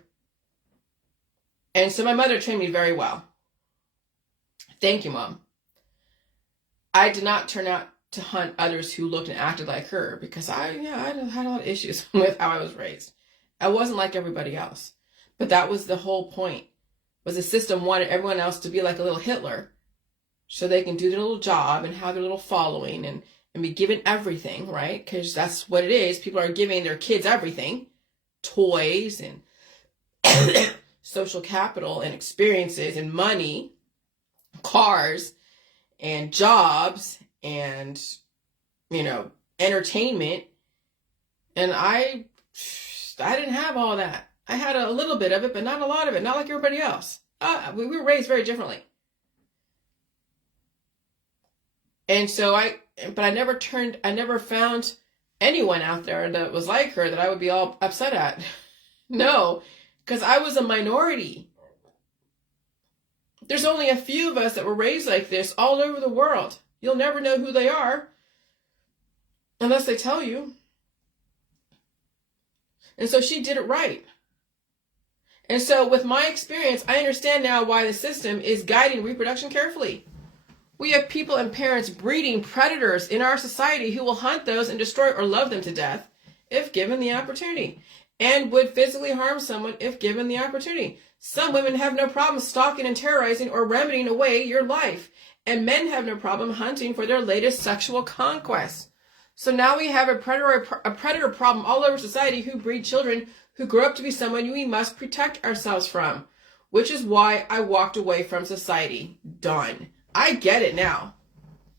And so my mother trained me very well. Thank you, Mom. I did not turn out to hunt others who looked and acted like her, because I had a lot of issues with how I was raised. I wasn't like everybody else. But that was the whole point, was the system wanted everyone else to be like a little Hitler so they can do their little job and have their little following and be given everything, right? Because that's what it is. People are giving their kids everything, toys and social capital and experiences and money, cars and jobs and, entertainment. And I didn't have all that. I had a little bit of it, but not a lot of it. Not like everybody else. We were raised very differently. And so I never found anyone out there that was like her that I would be all upset at. No, because I was a minority. There's only a few of us that were raised like this all over the world. You'll never know who they are unless they tell you. And so she did it right. And so with my experience, I understand now why the system is guiding reproduction carefully. We have people and parents breeding predators in our society who will hunt those and destroy or love them to death if given the opportunity, and would physically harm someone if given the opportunity. Some women have no problem stalking and terrorizing or remedying away your life, and men have no problem hunting for their latest sexual conquest. So now we have a predator problem all over society who breed children who grow up to be someone we must protect ourselves from, which is why I walked away from society. Done. I get it now.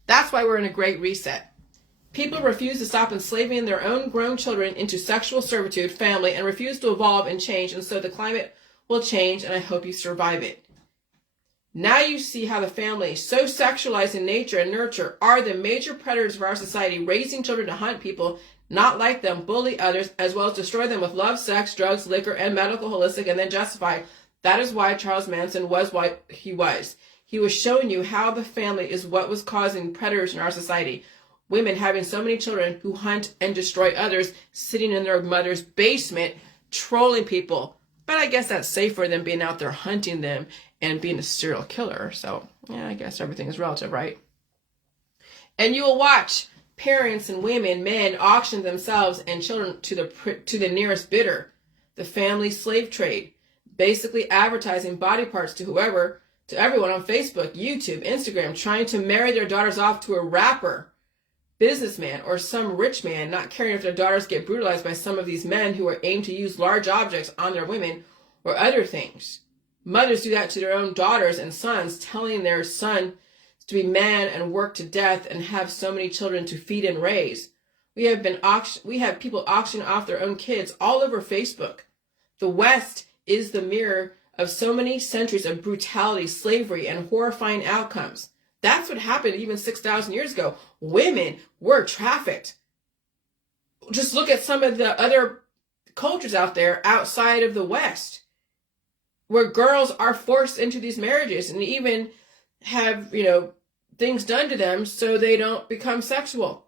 That's why we're in a great reset. People refuse to stop enslaving their own grown children into sexual servitude, family, and refuse to evolve and change, and so the climate will change, and I hope you survive it. Now you see how the family, so sexualized in nature and nurture, are the major predators of our society, raising children to hunt people not like them, bully others, as well as destroy them with love, sex, drugs, liquor, and medical holistic, and then justify. That is why Charles Manson was what he was. He was showing you how the family is what was causing predators in our society. Women having so many children who hunt and destroy others, sitting in their mother's basement, trolling people. But I guess that's safer than being out there hunting them and being a serial killer. So, yeah, I guess everything is relative, right? And you will watch parents and women, men, auction themselves and children to the nearest bidder. The family slave trade. Basically advertising body parts to whoever, to everyone on Facebook, YouTube, Instagram, trying to marry their daughters off to a rapper, businessman, or some rich man, not caring if their daughters get brutalized by some of these men who are aimed to use large objects on their women or other things. Mothers do that to their own daughters and sons, telling their son to be man and work to death and have so many children to feed and raise. We have people auctioning off their own kids all over Facebook. The West is the mirror of so many centuries of brutality, slavery, and horrifying outcomes. That's what happened even 6,000 years ago. Women were trafficked. Just look at some of the other cultures out there outside of the West, where girls are forced into these marriages and even have, things done to them so they don't become sexual.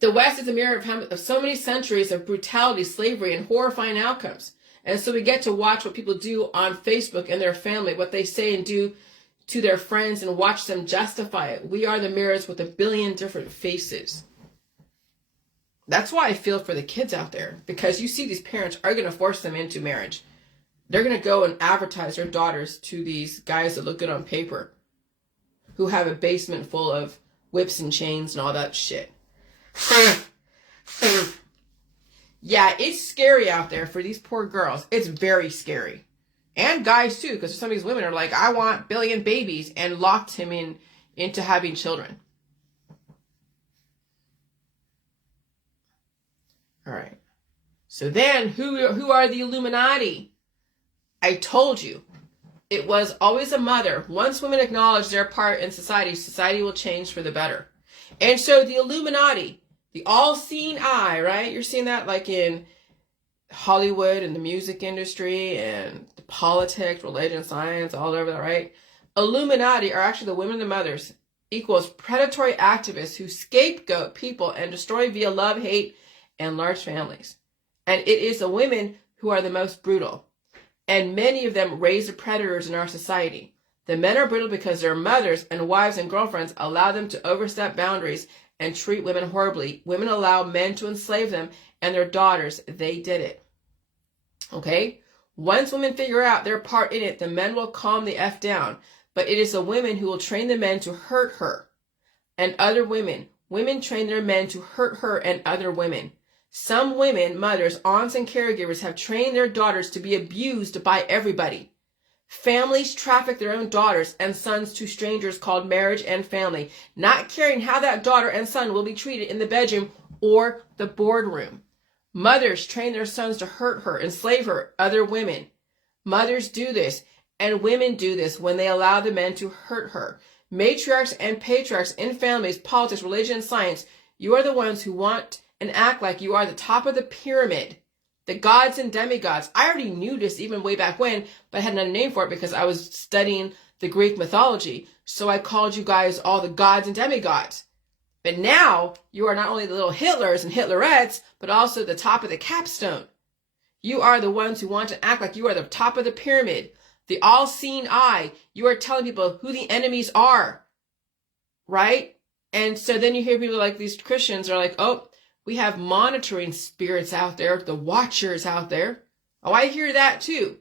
The West is a mirror of so many centuries of brutality, slavery, and horrifying outcomes. And so we get to watch what people do on Facebook and their family, what they say and do to their friends, and watch them justify it. We are the mirrors with a billion different faces. That's why I feel for the kids out there, because you see these parents are going to force them into marriage. They're going to go and advertise their daughters to these guys that look good on paper, who have a basement full of whips and chains and all that shit. Yeah, it's scary out there for these poor girls. It's very scary. And guys too, because some of these women are like, I want billion babies, and locked him into having children. All right. So then who are the Illuminati? I told you. It was always a mother. Once women acknowledge their part in society, society will change for the better. And so the Illuminati, the all-seeing eye, right? You're seeing that like in Hollywood and the music industry and the politics, religion, science, all over that, right? Illuminati are actually the women and the mothers, equals predatory activists who scapegoat people and destroy via love, hate, and large families. And it is the women who are the most brutal. And many of them raise the predators in our society. The men are brutal because their mothers and wives and girlfriends allow them to overstep boundaries and treat women horribly. Women allow men to enslave them, and their daughters, they did it. Okay? Once women figure out their part in it, the men will calm the F down. But it is the women who will train the men to hurt her and other women. Women train their men to hurt her and other women. Some women, mothers, aunts, and caregivers have trained their daughters to be abused by everybody. Families traffic their own daughters and sons to strangers called marriage and family, not caring how that daughter and son will be treated in the bedroom or the boardroom. Mothers train their sons to hurt her, enslave her, other women. Mothers do this, and women do this when they allow the men to hurt her. Matriarchs and patriarchs in families, politics, religion, and science, you are the ones who want and act like you are the top of the pyramid. The gods and demigods. I already knew this even way back when, but I had another name for it because I was studying the Greek mythology. So I called you guys all the gods and demigods. But now you are not only the little Hitlers and Hitlerettes, but also the top of the capstone. You are the ones who want to act like you are the top of the pyramid. The all-seeing eye. You are telling people who the enemies are. Right? And so then you hear people like these Christians are like, oh, we have monitoring spirits out there, the watchers out there. Oh, I hear that too.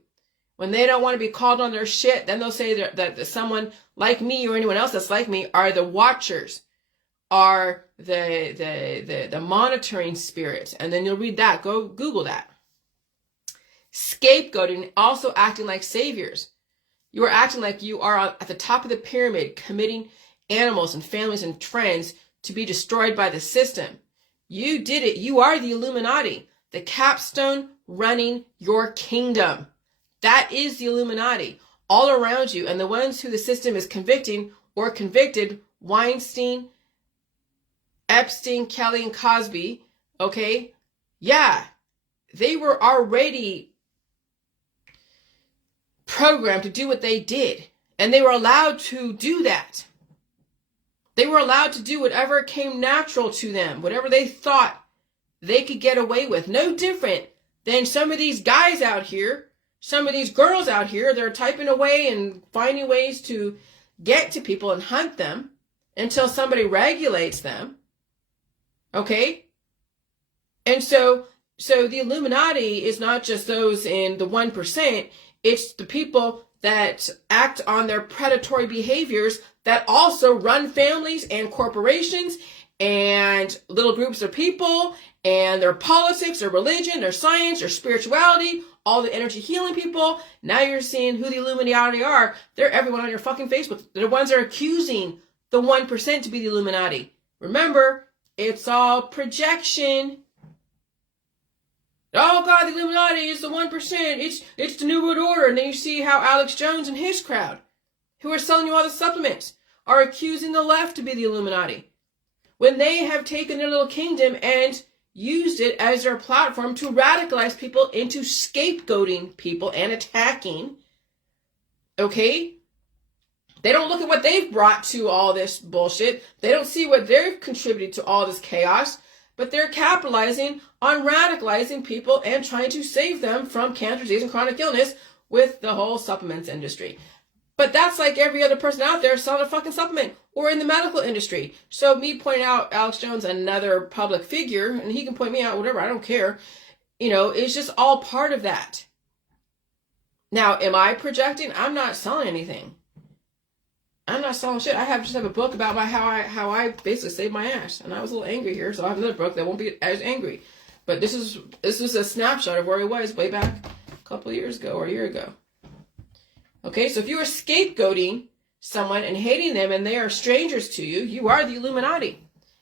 When they don't want to be called on their shit, then they'll say that someone like me or anyone else that's like me are the watchers, are the monitoring spirits. And then you'll read that. Go Google that. Scapegoating, also acting like saviors. You are acting like you are at the top of the pyramid, committing animals and families and friends to be destroyed by the system. You did it. You are the Illuminati, the capstone running your kingdom. That is the Illuminati all around you. And the ones who the system is convicting or convicted, Weinstein, Epstein, Kelly, and Cosby, okay? Yeah, they were already programmed to do what they did. And they were allowed to do that. They were allowed to do whatever came natural to them, whatever they thought they could get away with. No different than some of these guys out here, some of these girls out here, they're typing away and finding ways to get to people and hunt them until somebody regulates them. Okay? And so the Illuminati is not just those in the 1%, it's the people that act on their predatory behaviors that also run families and corporations and little groups of people and their politics, their religion, their science, their spirituality, all the energy healing people. Now you're seeing who the Illuminati are. They're everyone on your fucking Facebook. They're the ones that are accusing the 1% to be the Illuminati. Remember, it's all projection. Oh God, the Illuminati is the 1%. It's the New World Order. And then you see how Alex Jones and his crowd, who are selling you all the supplements, are accusing the left to be the Illuminati, when they have taken their little kingdom and used it as their platform to radicalize people into scapegoating people and attacking. Okay? They don't look at what they've brought to all this bullshit. They don't see what they've contributed to all this chaos, but they're capitalizing on radicalizing people and trying to save them from cancer, disease, and chronic illness with the whole supplements industry. But that's like every other person out there selling a fucking supplement or in the medical industry. So me pointing out Alex Jones, another public figure, and he can point me out, whatever, I don't care. It's just all part of that. Now, am I projecting? I'm not selling anything. I'm not selling shit. I just have a book about how I basically saved my ass. And I was a little angry here, so I have another book that won't be as angry. But this is a snapshot of where I was way back a couple of years ago or a year ago. Okay, so if you are scapegoating someone and hating them and they are strangers to you, you are the Illuminati.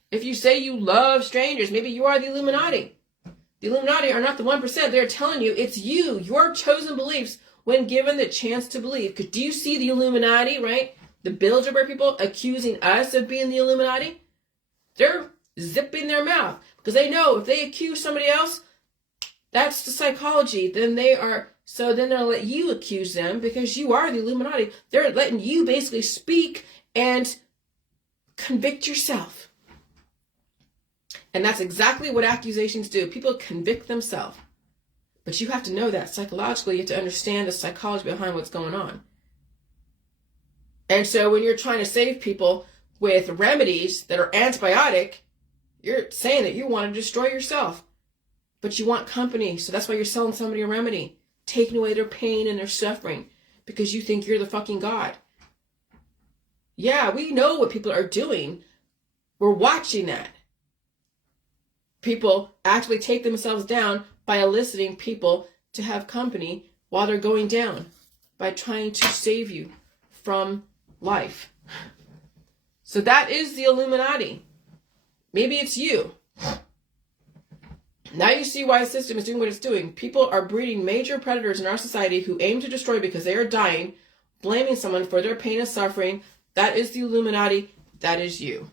If you say you love strangers, maybe you are the Illuminati. The Illuminati are not the 1%. They're telling you it's you, your chosen beliefs, when given the chance to believe. Because do you see the Illuminati, right? The Bilderberg people accusing us of being the Illuminati? They're zipping their mouth because they know if they accuse somebody else, that's the psychology. Then they'll let you accuse them because you are the Illuminati. They're letting you basically speak and convict yourself. And that's exactly what accusations do. People convict themselves. But you have to know that psychologically. You have to understand the psychology behind what's going on. And so when you're trying to save people with remedies that are antibiotic, you're saying that you want to destroy yourself. But you want company. So that's why you're selling somebody a remedy. Taking away their pain and their suffering. Because you think you're the fucking God. Yeah, we know what people are doing. We're watching that. People actually take themselves down by eliciting people to have company while they're going down. By trying to save you from life. So that is the Illuminati. Maybe it's you. Now you see why the system is doing what it's doing. People are breeding major predators in our society who aim to destroy because they are dying, blaming someone for their pain and suffering. That is the Illuminati. That is you.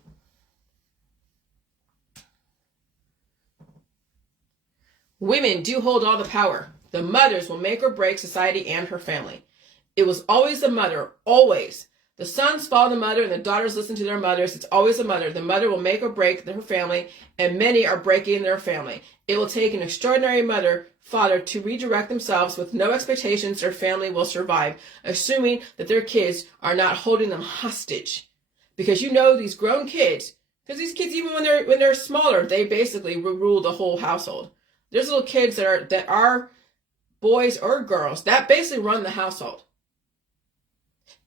Women do hold all the power. The mothers will make or break society and her family. It was always the mother, always. The sons follow the mother and the daughters listen to their mothers. It's always the mother. The mother will make or break her family, and many are breaking their family. It will take an extraordinary father to redirect themselves with no expectations their family will survive, assuming that their kids are not holding them hostage. Because these grown kids, because these kids, even when they're smaller, they basically rule the whole household. There's little kids that are boys or girls that basically run the household.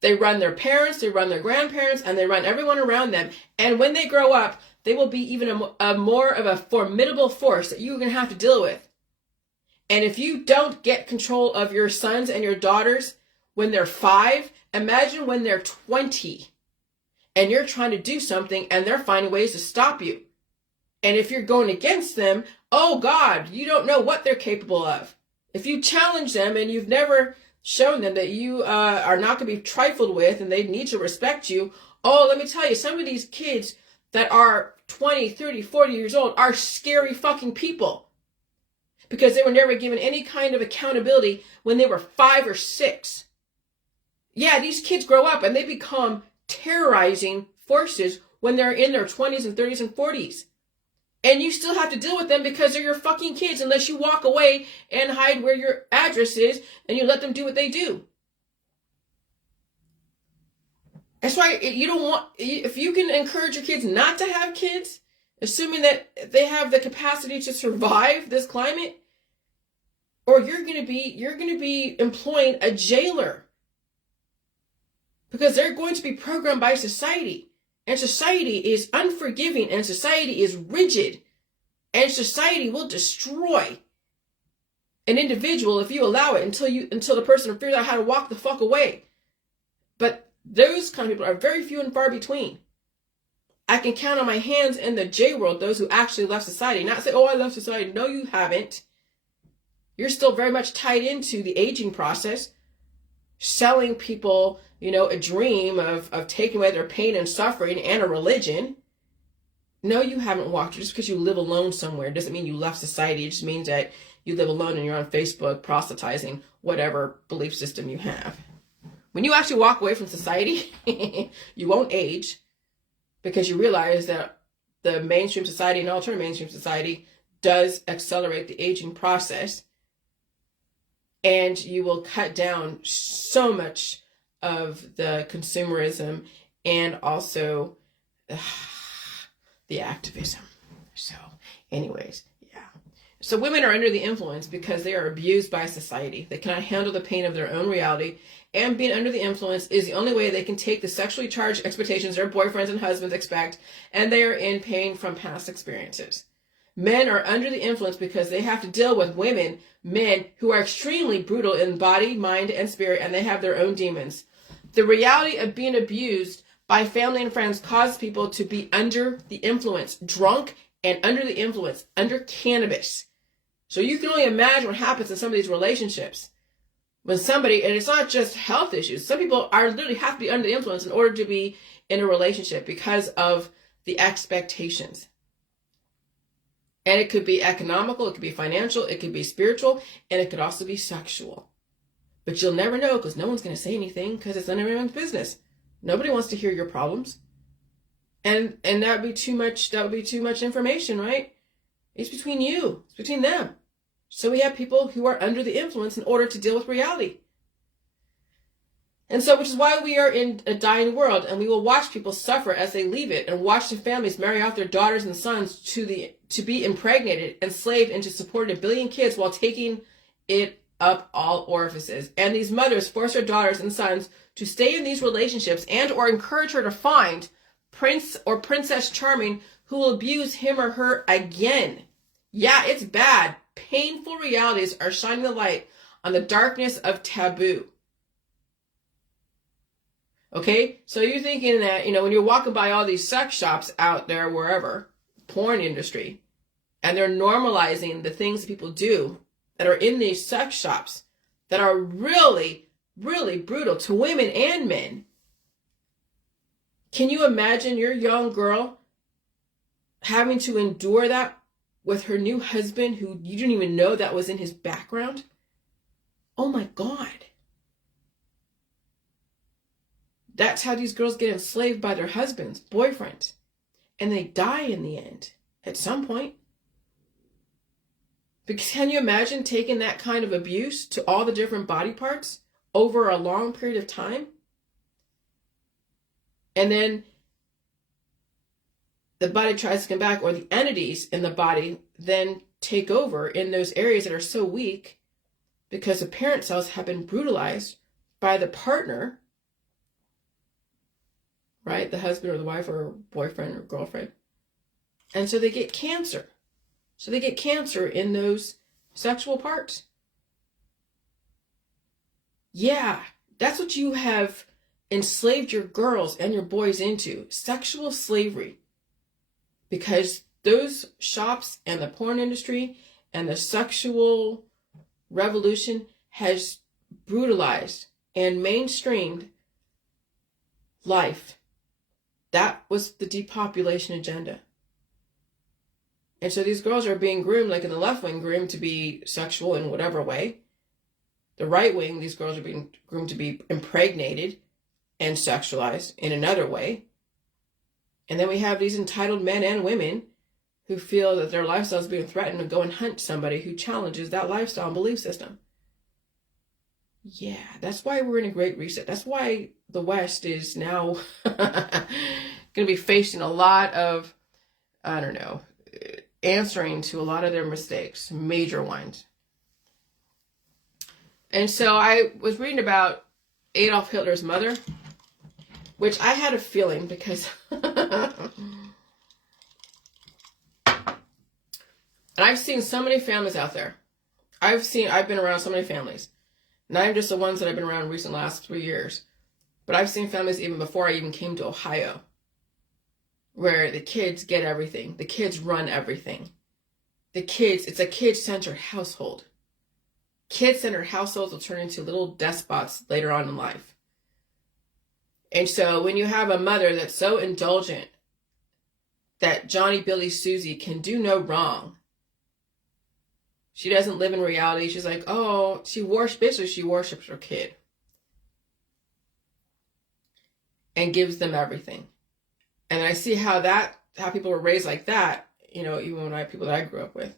They run their parents, they run their grandparents, and they run everyone around them. And when they grow up, they will be even a more of a formidable force that you're going to have to deal with. And if you don't get control of your sons and your daughters when they're 5, imagine when they're 20. and you're trying to do something and they're finding ways to stop you. And if you're going against them, oh God, you don't know what they're capable of. If you challenge them and you've never shown them that you are not going to be trifled with and they need to respect you, oh, let me tell you, some of these kids that are 20, 30, 40 years old are scary fucking people. Because they were never given any kind of accountability when they were 5 or 6. Yeah, these kids grow up and they become terrorizing forces when they're in their 20s and 30s and 40s. And you still have to deal with them because they're your fucking kids unless you walk away and hide where your address is and you let them do what they do. That's why you don't want, if you can encourage your kids not to have kids, assuming that they have the capacity to survive this climate, or you're going to be employing a jailer. Because they're going to be programmed by society. And society is unforgiving, and society is rigid, and society will destroy an individual if you allow it until the person figures out how to walk the fuck away. But those kind of people are very few and far between. I can count on my hands in the J world those who actually left society. Not say, oh, I left society. No, you haven't. You're still very much tied into the aging process, selling people, a dream of taking away their pain and suffering and a religion. No, you haven't walked. Just because you live alone somewhere doesn't mean you left society. It just means that you live alone and you're on Facebook proselytizing whatever belief system you have. When you actually walk away from society, you won't age because you realize that the mainstream society and alternative mainstream society does accelerate the aging process. And you will cut down so much of the consumerism and also the activism. So anyways, yeah. So women are under the influence because they are abused by society. They cannot handle the pain of their own reality. And being under the influence is the only way they can take the sexually charged expectations their boyfriends and husbands expect. And they are in pain from past experiences. Men are under the influence because they have to deal with men who are extremely brutal in body, mind, and spirit, and they have their own demons. The reality of being abused by family and friends causes people to be under the influence, drunk and under the influence, under cannabis. So you can only imagine what happens in some of these relationships. When somebody, and it's not just health issues, some people are literally have to be under the influence in order to be in a relationship because of the expectations. And it could be economical, it could be financial, it could be spiritual, and it could also be sexual. But you'll never know because no one's going to say anything because it's none of everyone's business. Nobody wants to hear your problems. And that would be too much information, right? It's between you. It's between them. So we have people who are under the influence in order to deal with reality. And so, which is why we are in a dying world, and we will watch people suffer as they leave it, and watch the families marry off their daughters and sons to be impregnated, enslaved, and to support 1 billion kids while taking it up all orifices. And these mothers force their daughters and sons to stay in these relationships and or encourage her to find Prince or Princess Charming who will abuse him or her again. Yeah, it's bad. Painful realities are shining the light on the darkness of taboo. Okay, so you're thinking that, when you're walking by all these sex shops out there, wherever, porn industry, and they're normalizing the things that people do that are in these sex shops that are really, really brutal to women and men. Can you imagine your young girl having to endure that with her new husband who you didn't even know that was in his background? Oh my God. That's how these girls get enslaved by their husbands, boyfriends. And they die in the end, at some point. Because can you imagine taking that kind of abuse to all the different body parts over a long period of time? And then the body tries to come back, or the entities in the body then take over in those areas that are so weak because the parent cells have been brutalized by the partner, right? The husband or the wife or boyfriend or girlfriend. And so they get cancer. So they get cancer in those sexual parts. Yeah, that's what you have enslaved your girls and your boys into sexual slavery, because those shops and the porn industry and the sexual revolution has brutalized and mainstreamed life. That was the depopulation agenda. And so these girls are being groomed, like in the left wing, groomed to be sexual in whatever way. The right wing, these girls are being groomed to be impregnated and sexualized in another way. And then we have these entitled men and women who feel that their lifestyle is being threatened to go and hunt somebody who challenges that lifestyle and belief system. Yeah, that's why we're in a great reset. That's why the West is now going to be facing a lot of, I don't know, answering to a lot of their mistakes, major ones. And so I was reading about Adolf Hitler's mother, which I had a feeling because and I've seen so many families out there. I've been around so many families. Not just the ones that I've been around recent last 3 years. But I've seen families even before I even came to Ohio, where the kids get everything. The kids run everything. It's a kid-centered household. Kid-centered households will turn into little despots later on in life. And so when you have a mother that's so indulgent that Johnny, Billy, Susie can do no wrong, she doesn't live in reality. She's like, oh, she worships her kid and gives them everything. And I see how people were raised like that, even when people that I grew up with.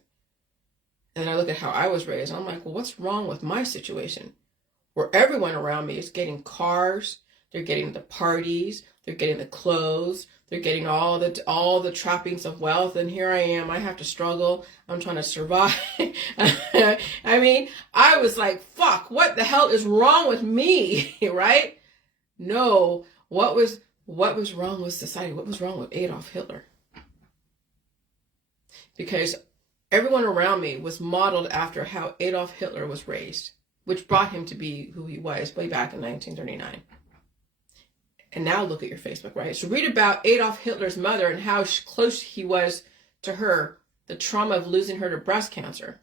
And I look at how I was raised, and I'm like, well, what's wrong with my situation? Where everyone around me is getting cars, they're getting the parties, they're getting the clothes, they're getting all the trappings of wealth, and here I am, I have to struggle, I'm trying to survive. I mean, I was like, fuck, what the hell is wrong with me, right? No, what was wrong with society? What was wrong with Adolf Hitler? Because everyone around me was modeled after how Adolf Hitler was raised, which brought him to be who he was way back in 1939. And now look at your Facebook, right? So read about Adolf Hitler's mother and how close he was to her, the trauma of losing her to breast cancer.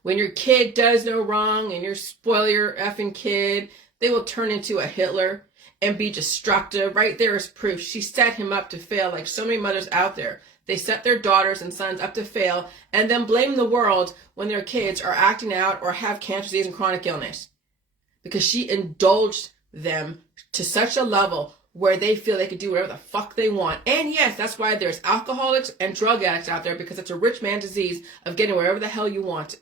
When your kid does no wrong and you spoil your effing kid, they will turn into a Hitler and be destructive. Right there is proof. She set him up to fail, like so many mothers out there. They set their daughters and sons up to fail and then blame the world when their kids are acting out or have cancer disease and chronic illness. Because she indulged them to such a level where they feel they could do whatever the fuck they want. And yes, that's why there's alcoholics and drug addicts out there, because it's a rich man disease of getting wherever the hell you want it.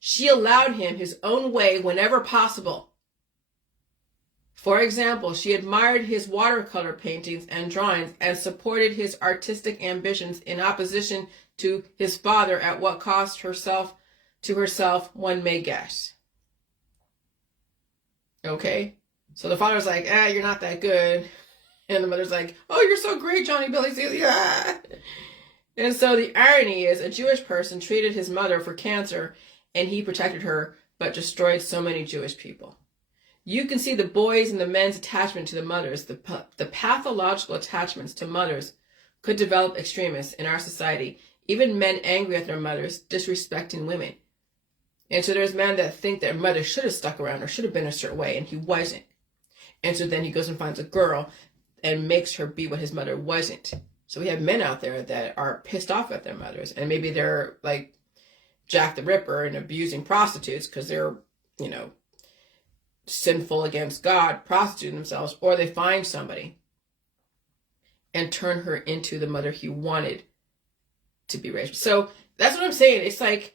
She allowed him his own way whenever possible. For example, she admired his watercolor paintings and drawings and supported his artistic ambitions in opposition to his father at what cost herself, one may guess. Okay? So the father's like, you're not that good. And the mother's like, oh, you're so great, Johnny Billy. Yeah. And so the irony is a Jewish person treated his mother for cancer and he protected her, but destroyed so many Jewish people. You can see the boys' and the men's attachment to the mothers. The pathological attachments to mothers could develop extremists in our society. Even men angry at their mothers, disrespecting women. And so there's men that think their mother should have stuck around or should have been a certain way, and he wasn't. And so then he goes and finds a girl and makes her be what his mother wasn't. So we have men out there that are pissed off at their mothers. And maybe they're like Jack the Ripper and abusing prostitutes because they're, sinful against God, prostituting themselves. Or they find somebody and turn her into the mother he wanted to be raised. So that's what I'm saying. It's like,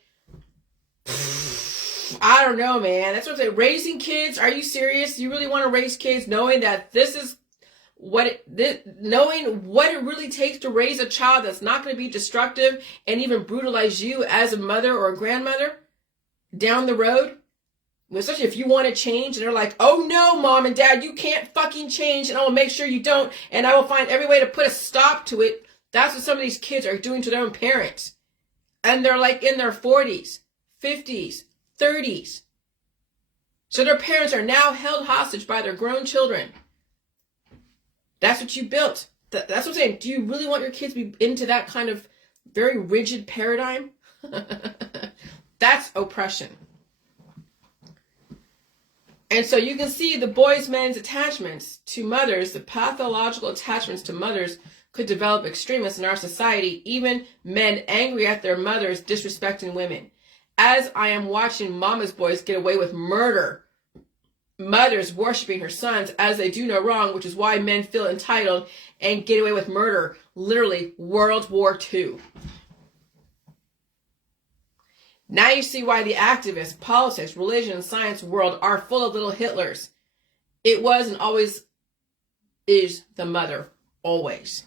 I don't know, man. That's what I'm saying. Raising kids, are you serious? You really want to raise kids knowing that this is knowing what it really takes to raise a child that's not going to be destructive and even brutalize you as a mother or a grandmother down the road? Especially if you want to change and they're like, oh no, mom and dad, you can't fucking change and I will make sure you don't and I will find every way to put a stop to it. That's what some of these kids are doing to their own parents. And they're like in their 40s, 50s, 30s. So their parents are now held hostage by their grown children. That's what you built. That's what I'm saying. Do you really want your kids to be into that kind of very rigid paradigm? That's oppression. And so you can see the boys' men's attachments to mothers, the pathological attachments to mothers could develop extremists in our society, even men angry at their mothers disrespecting women. As I am watching mama's boys get away with murder, mothers worshiping her sons as they do no wrong, which is why men feel entitled and get away with murder. Literally, World War II. Now you see why the activists, politics, religion, and science world are full of little Hitlers. It was and always is the mother, always.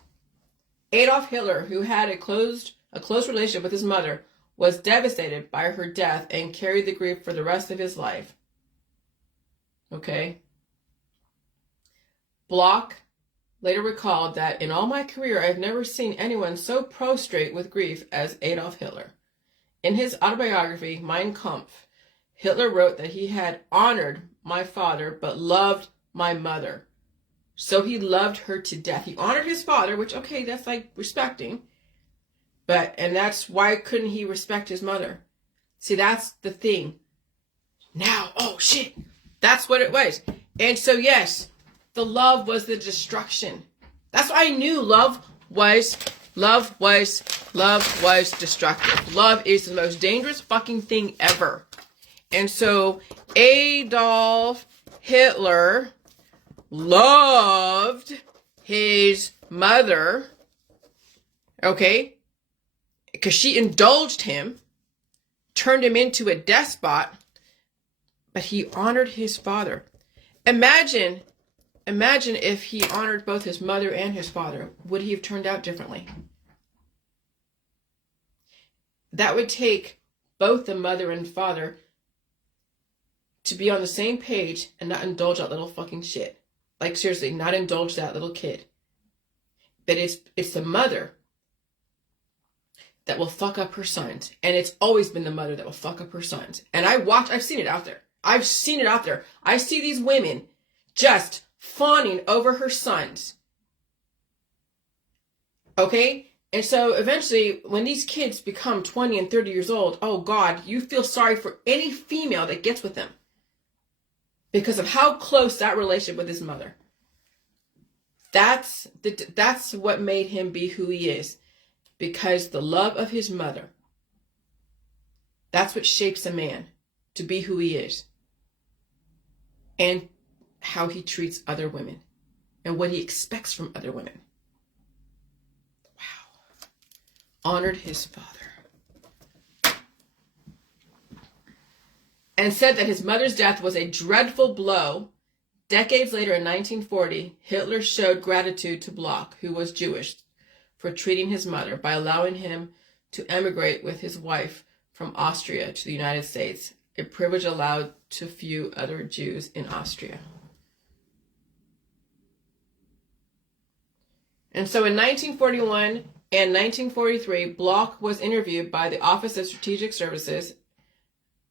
Adolf Hitler, who had a close relationship with his mother, was devastated by her death and carried the grief for the rest of his life. Okay? Bloch later recalled that in all my career, I have never seen anyone so prostrate with grief as Adolf Hitler. In his autobiography, Mein Kampf, Hitler wrote that he had honored my father but loved my mother. So he loved her to death. He honored his father, which, okay, that's like respecting. And that's why couldn't he respect his mother? See, that's the thing. Now, oh shit, that's what it was. And so, yes, the love was the destruction. That's why I knew love was destructive. Love is the most dangerous fucking thing ever. And so Adolf Hitler loved his mother, okay, because she indulged him, turned him into a despot, but he honored his father. Imagine if he honored both his mother and his father. Would he have turned out differently? That would take both the mother and father to be on the same page and not indulge that little fucking shit. Like, seriously, not indulge that little kid. But it's the mother that will fuck up her sons. And it's always been the mother that will fuck up her sons. And I've seen it out there. I see these women just fawning over her sons. Okay? And so eventually, when these kids become 20 and 30 years old, oh God, you feel sorry for any female that gets with them. Because of how close that relationship with his mother. That's what made him be who he is. Because the love of his mother. That's what shapes a man to be who he is. And how he treats other women. And what he expects from other women. Wow. Honored his father. And said that his mother's death was a dreadful blow. Decades later, in 1940, Hitler showed gratitude to Bloch, who was Jewish, for treating his mother by allowing him to emigrate with his wife from Austria to the United States, a privilege allowed to few other Jews in Austria. And so in 1941 and 1943, Bloch was interviewed by the Office of Strategic Services,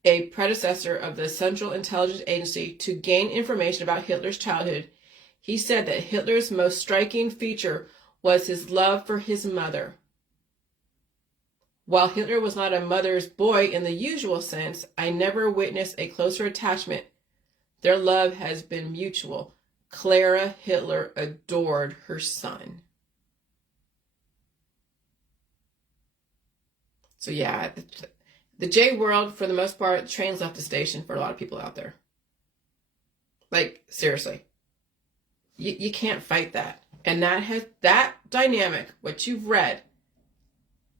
a predecessor of the Central Intelligence Agency, to gain information about Hitler's childhood. He said that Hitler's most striking feature was his love for his mother. While Hitler was not a mother's boy in the usual sense, I never witnessed a closer attachment. Their love has been mutual. Clara Hitler adored her son. So yeah, the J world, for the most part, trains left the station for a lot of people out there. Like, seriously. You can't fight that. And that dynamic, what you've read,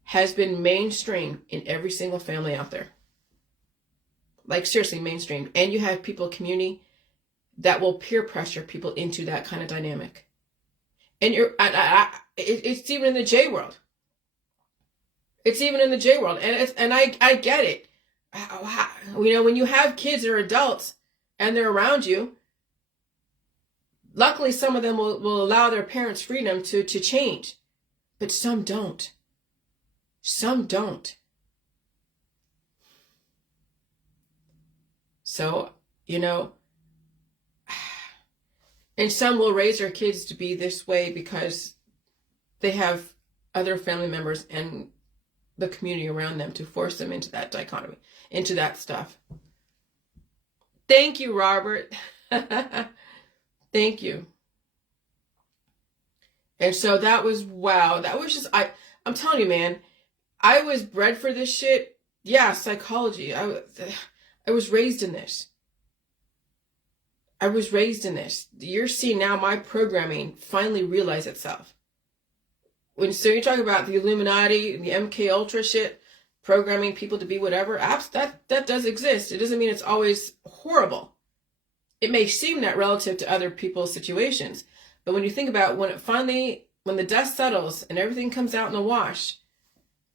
has been mainstream in every single family out there. Like, seriously, mainstream. And you have people, community, that will peer pressure people into that kind of dynamic. And it's even in the J world. It's even in the J world. And I get it. When you have kids that are adults and they're around you, luckily some of them will allow their parents freedom to change. But some don't. Some don't. So you know. And some will raise their kids to be this way because they have other family members and the community around them to force them into that dichotomy, into that stuff. Thank you, Robert. Thank you. And so that was, wow, that was just, I'm telling you, man, I was bred for this shit. Yeah, psychology. I was raised in this. I was raised in this. You're seeing now my programming finally realize itself. So you talk about the Illuminati, the MK Ultra shit, programming people to be whatever, that does exist. It doesn't mean it's always horrible. It may seem that relative to other people's situations. But when you think about when the dust settles and everything comes out in the wash,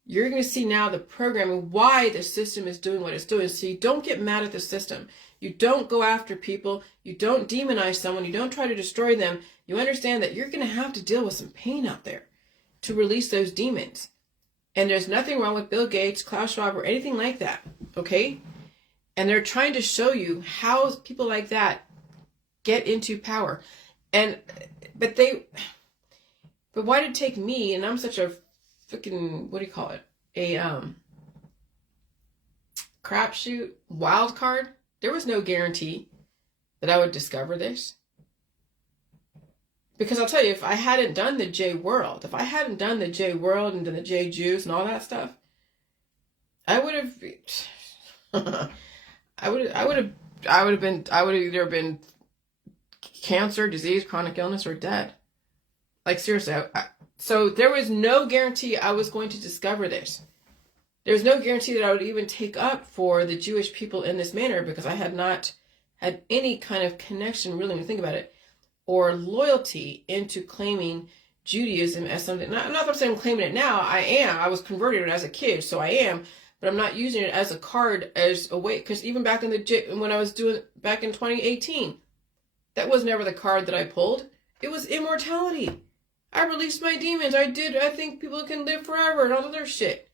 you're going to see now the programming, why the system is doing what it's doing. So you don't get mad at the system. You don't go after people. You don't demonize someone. You don't try to destroy them. You understand that you're going to have to deal with some pain out there to release those demons. And there's nothing wrong with Bill Gates, Klaus Schwab, or anything like that. Okay? And they're trying to show you how people like that get into power. But why did it take me, and I'm such a freaking, what do you call it? A crapshoot, wild card. There was no guarantee that I would discover this. Because I'll tell you, if I hadn't done the J World, and the J Jews and all that stuff, I would have either been cancer, disease, chronic illness, or dead. Like, seriously. So there was no guarantee I was going to discover this. There's no guarantee that I would even take up for the Jewish people in this manner, because I had not had any kind of connection, really, when you think about it, or loyalty into claiming Judaism as something. Not that I'm saying I'm claiming it now. I am. I was converted as a kid, so I am. But I'm not using it as a card, as a way. Because even back when I was doing back in 2018, that was never the card that I pulled. It was immortality. I released my demons. I think people can live forever and all other shit.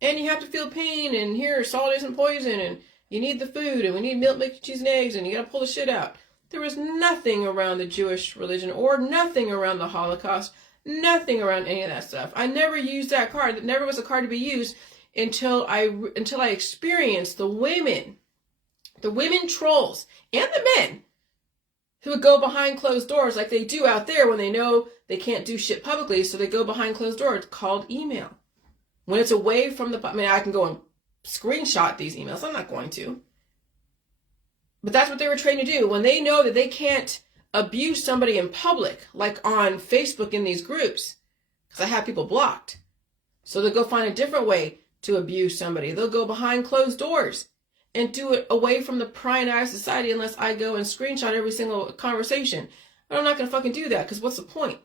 And you have to feel pain, and here, salt isn't poison, and you need the food, and we need milk, cheese, and eggs, and you gotta pull the shit out. There was nothing around the Jewish religion, or nothing around the Holocaust, nothing around any of that stuff. I never used that card. That never was a card to be used until I experienced the women trolls, and the men who would go behind closed doors like they do out there when they know they can't do shit publicly, so they go behind closed doors, called email. When it's away from I can go and screenshot these emails. I'm not going to. But that's what they were trained to do. When they know that they can't abuse somebody in public, like on Facebook in these groups, because I have people blocked. So they'll go find a different way to abuse somebody. They'll go behind closed doors and do it away from the prying eye of society, unless I go and screenshot every single conversation. But I'm not going to fucking do that, because what's the point?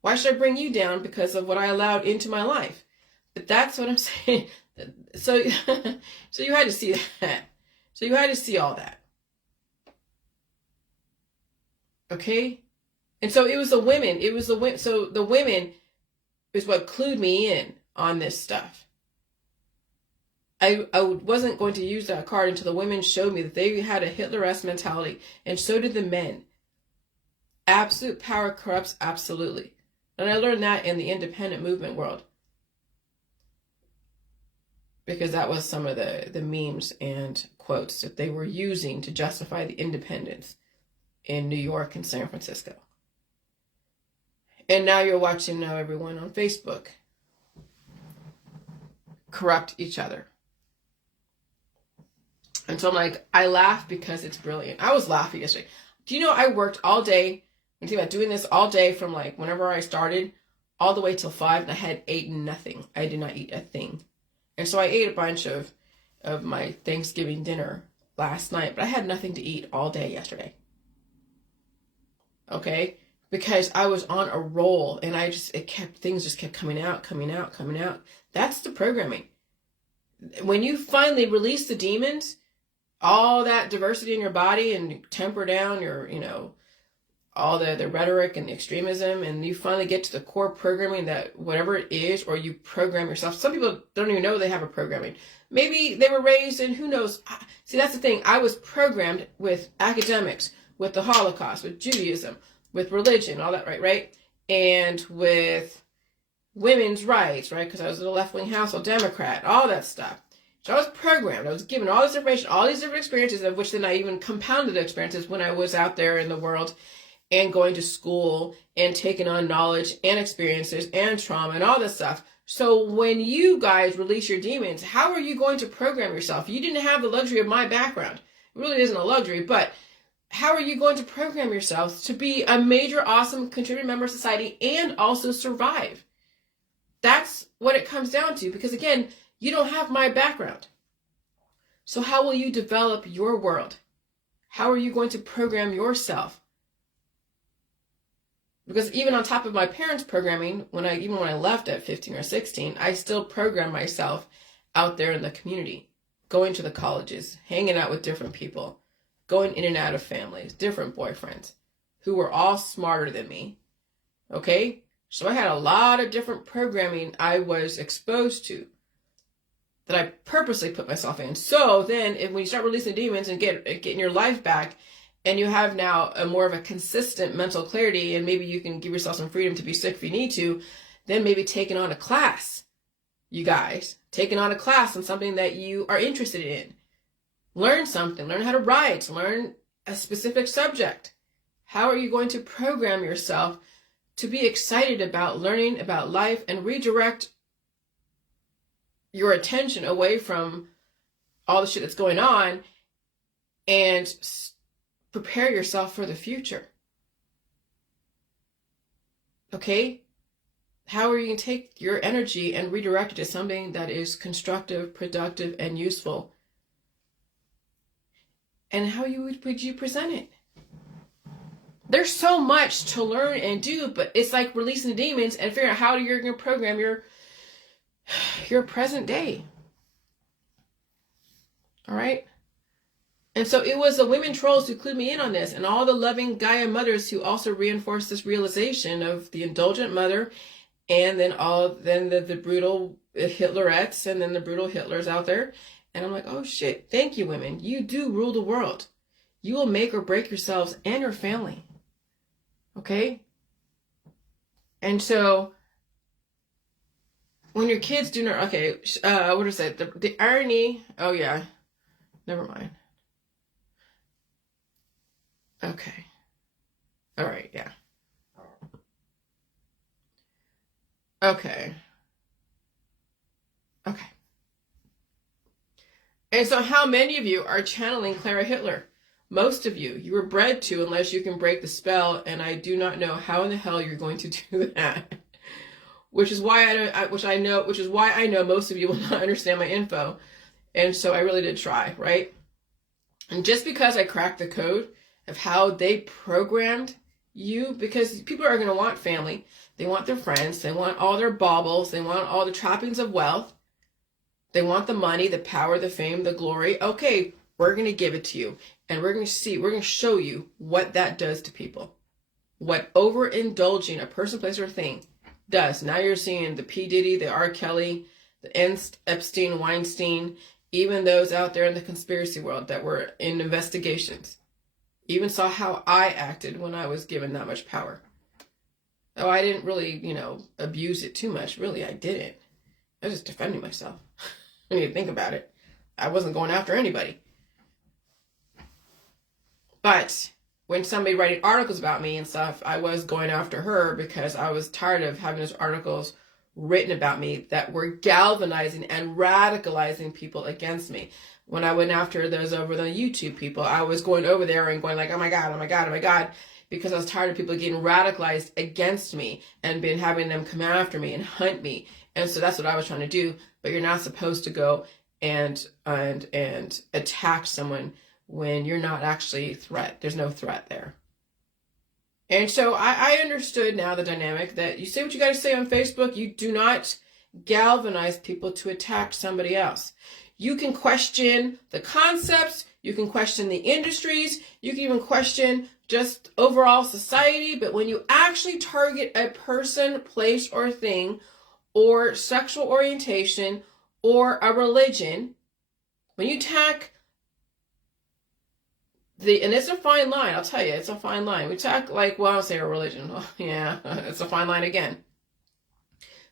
Why should I bring you down because of what I allowed into my life? But that's what I'm saying. So you had to see that. So you had to see all that. Okay? And so it was the women. So the women is what clued me in on this stuff. I wasn't going to use that card until the women showed me that they had a Hitler-esque mentality, and so did the men. Absolute power corrupts absolutely. And I learned that in the independent movement world, because that was some of the memes and quotes that they were using to justify the independence in New York and San Francisco. And now you're watching everyone on Facebook corrupt each other. And so I'm like, I laugh because it's brilliant. I was laughing yesterday. Do you know I worked all day? I'm thinking about doing this all day from like whenever I started all the way till 5, and I had eaten nothing. I did not eat a thing. And so I ate a bunch of my Thanksgiving dinner last night, but I had nothing to eat all day yesterday. Okay? Because I was on a roll, and things just kept coming out. That's the programming. When you finally release the demons, all that diversity in your body, and temper down your, all the rhetoric and the extremism, and you finally get to the core programming that whatever it is, or you program yourself. Some people don't even know they have a programming. Maybe they were raised in, who knows. See, that's the thing. I was programmed with academics, with the Holocaust, with Judaism, with religion, all that, right? And with women's rights, right? Because I was in a left-wing household, Democrat, all that stuff. So I was programmed. I was given all this information, all these different experiences, of which then I even compounded the experiences when I was out there in the world and going to school and taking on knowledge and experiences and trauma and all this stuff. So when you guys release your demons, how are you going to program yourself? You didn't have the luxury of my background. It really isn't a luxury, but how are you going to program yourself to be a major, awesome, contributing member of society and also survive? That's what it comes down to, because again, you don't have my background. So how will you develop your world? How are you going to program yourself? Because even on top of my parents' programming, when I left at 15 or 16, I still programmed myself out there in the community, going to the colleges, hanging out with different people, going in and out of families, different boyfriends, who were all smarter than me. Okay? So I had a lot of different programming I was exposed to that I purposely put myself in. So then when you start releasing demons and getting your life back, and you have now a more of a consistent mental clarity, and maybe you can give yourself some freedom to be sick if you need to, then maybe taking on a class, you guys, taking on a class on something that you are interested in. Learn something, learn how to write, learn a specific subject. How are you going to program yourself to be excited about learning about life and redirect your attention away from all the shit that's going on and prepare yourself for the future? Okay? How are you going to take your energy and redirect it to something that is constructive, productive, and useful? And how would you present it? There's so much to learn and do, but it's like releasing the demons and figuring out how you're going to program your present day. All right? And so it was the women trolls who clued me in on this, and all the loving Gaia mothers who also reinforced this realization of the indulgent mother, and then the brutal Hitlerettes, and then the brutal Hitlers out there. And I'm like, oh shit, thank you, women. You do rule the world. You will make or break yourselves and your family. Okay? And so when your kids do not, okay, what is it? The irony, oh yeah, never mind. Okay. All right, yeah. Okay. Okay. And so how many of you are channeling Clara Hitler? Most of you. You were bred to, unless you can break the spell, and I do not know how in the hell you're going to do that. Which is why I know most of you will not understand my info. And so I really did try, right? And just because I cracked the code of how they programmed you, because people are going to want family, they want their friends, they want all their baubles, they want all the trappings of wealth, they want the money, the power, the fame, the glory. Okay, we're going to give it to you, and we're going to show you what that does to people. What overindulging a person, place, or thing does. Now you're seeing the P. Diddy, the R. Kelly, the Epstein, Weinstein, even those out there in the conspiracy world that were in investigations. Even saw how I acted when I was given that much power. Oh, I didn't really, abuse it too much. Really, I didn't. I was just defending myself. When you think about it, I wasn't going after anybody. But when somebody writing articles about me and stuff, I was going after her because I was tired of having those articles written about me that were galvanizing and radicalizing people against me. When I went after those over the YouTube people, I was going over there and going like, oh my God, oh my God, oh my God, because I was tired of people getting radicalized against me and having them come after me and hunt me. And so that's what I was trying to do. But you're not supposed to go and attack someone when you're not actually a threat. There's no threat there. And so I understood now the dynamic that you say what you got to say on Facebook. You do not galvanize people to attack somebody else. You can question the concepts. You can question the industries. You can even question just overall society, but when you actually target a person, place, or thing, or sexual orientation, or a religion, when you attack and it's a fine line, I'll tell you, it's a fine line. We attack, like, well, I'll say a religion. Oh, yeah, it's a fine line again.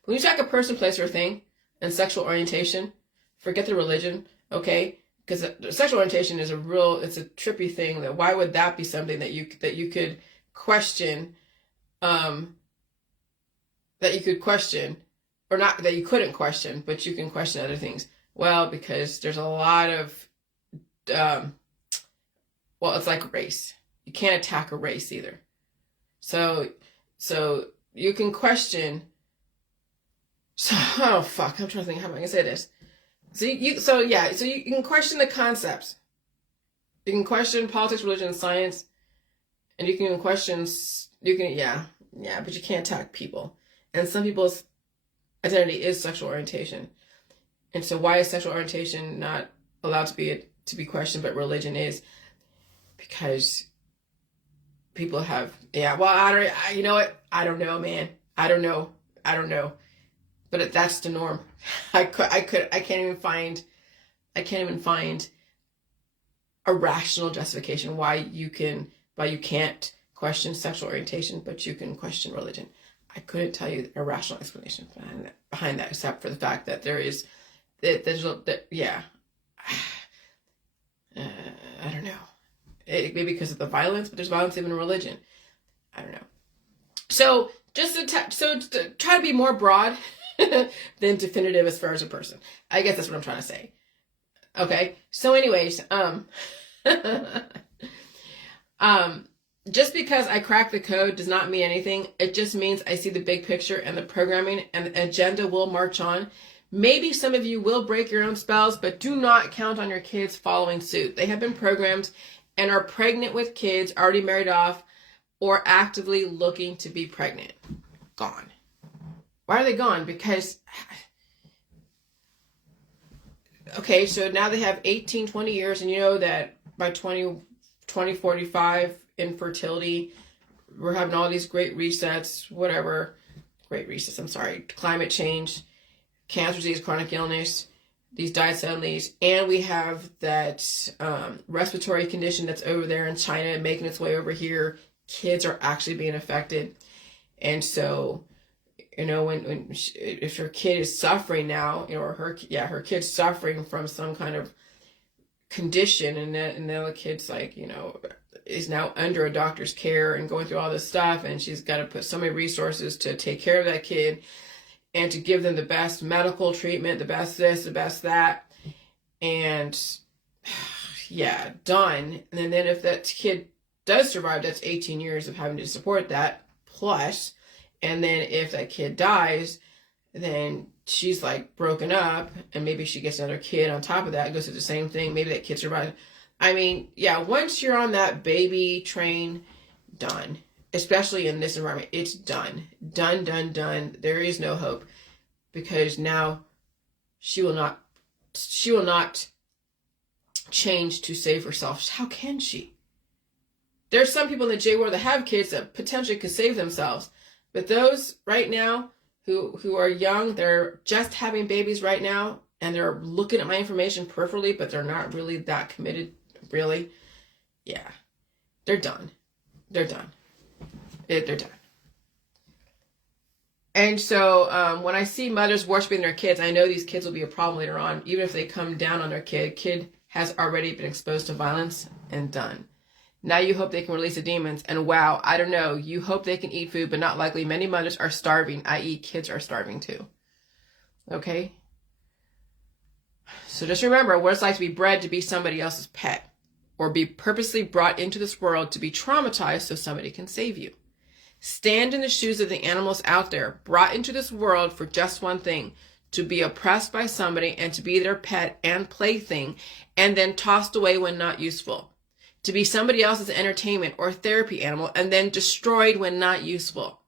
When you attack a person, place, or thing, and sexual orientation, forget the religion, okay? Because sexual orientation is it's a trippy thing. That why would that be something that you could question, that you could question, or not that you couldn't question, but you can question other things. Well, because there's a lot of, well, it's like race. You can't attack a race either. So you can question. Oh fuck! I'm trying to think how am I gonna say this. So you can question the concepts. You can question politics, religion, and science, and you can question. But you can't attack people. And some people's identity is sexual orientation. And so why is sexual orientation not allowed to be questioned, but religion is? Because people have, you know what? I don't know, man. I don't know. But that's the norm. I can't even find a rational justification why you can't question sexual orientation, but you can question religion. I couldn't tell you a rational explanation behind that, except for the fact that I don't know. Maybe because of the violence, but there's violence even in religion. I don't know. So just to try to be more broad than definitive as far as a person. I guess that's what I'm trying to say. Okay. So anyways, just because I crack the code does not mean anything. It just means I see the big picture, and the programming and the agenda will march on. Maybe some of you will break your own spells, but do not count on your kids following suit. They have been programmed and are pregnant with kids already married off or actively looking to be pregnant. Gone. Why are they gone? Because, okay, so now they have 18, 20 years, and you know that by 2045, infertility, we're having all these great resets, climate change, cancer disease, chronic illness, these diet suddenlies, and we have that respiratory condition that's over there in China making its way over here. Kids are actually being affected. And so, if your kid is suffering now, or her kid's suffering from some kind of condition, and then the kid's is now under a doctor's care and going through all this stuff, and she's got to put so many resources to take care of that kid and to give them the best medical treatment, the best this, the best that, and done. And then if that kid does survive, that's 18 years of having to support that plus. And then if that kid dies, then she's broken up, and maybe she gets another kid on top of that, goes through the same thing. Maybe that kid survives. I mean, once you're on that baby train, done. Especially in this environment, it's done. Done. There is no hope, because now she will not change to save herself. How can she? There's some people in the J world that have kids that potentially could save themselves. But those right now who are young, they're just having babies right now, and they're looking at my information peripherally, but they're not really that committed, really. Yeah, they're done. They're done. And so when I see mothers worshiping their kids, I know these kids will be a problem later on. Even if they come down on their kid has already been exposed to violence and done. Now you hope they can release the demons, and wow, I don't know, you hope they can eat food, but not likely. Many mothers are starving, i.e. kids are starving too. Okay? So just remember what it's like to be bred to be somebody else's pet, or be purposely brought into this world to be traumatized so somebody can save you. Stand in the shoes of the animals out there, brought into this world for just one thing, to be oppressed by somebody and to be their pet and plaything, and then tossed away when not useful. To be somebody else's entertainment or therapy animal, and then destroyed when not useful.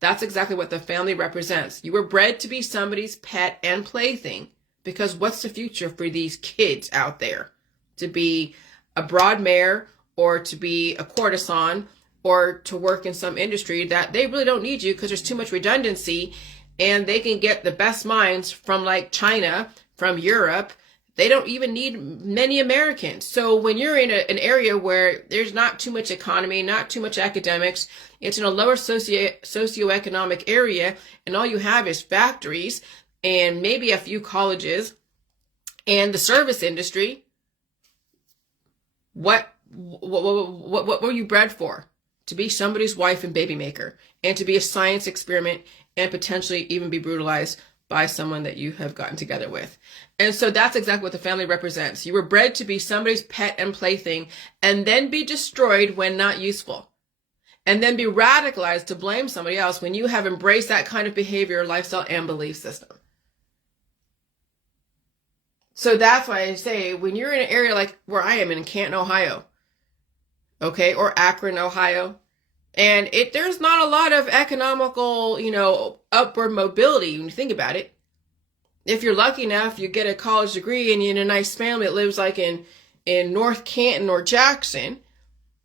That's exactly what the family represents. You were bred to be somebody's pet and plaything, because what's the future for these kids out there? To be a broad mare or to be a courtesan or to work in some industry that they really don't need you because there's too much redundancy, and they can get the best minds from like China, from Europe. They don't even need many Americans. So when you're in an area where there's not too much economy, not too much academics, it's in a lower socioeconomic area, and all you have is factories and maybe a few colleges and the service industry, what were you bred for? To be somebody's wife and baby maker, and to be a science experiment, and potentially even be brutalized by someone that you have gotten together with. And so that's exactly what the family represents. You were bred to be somebody's pet and plaything, and then be destroyed when not useful, and then be radicalized to blame somebody else when you have embraced that kind of behavior, lifestyle, and belief system. So that's why I say, when you're in an area like where I am in Canton, Ohio, okay, or Akron, Ohio, and there's not a lot of economical, upward mobility when you think about it. If you're lucky enough, you get a college degree and you're in a nice family that lives like in North Canton or Jackson,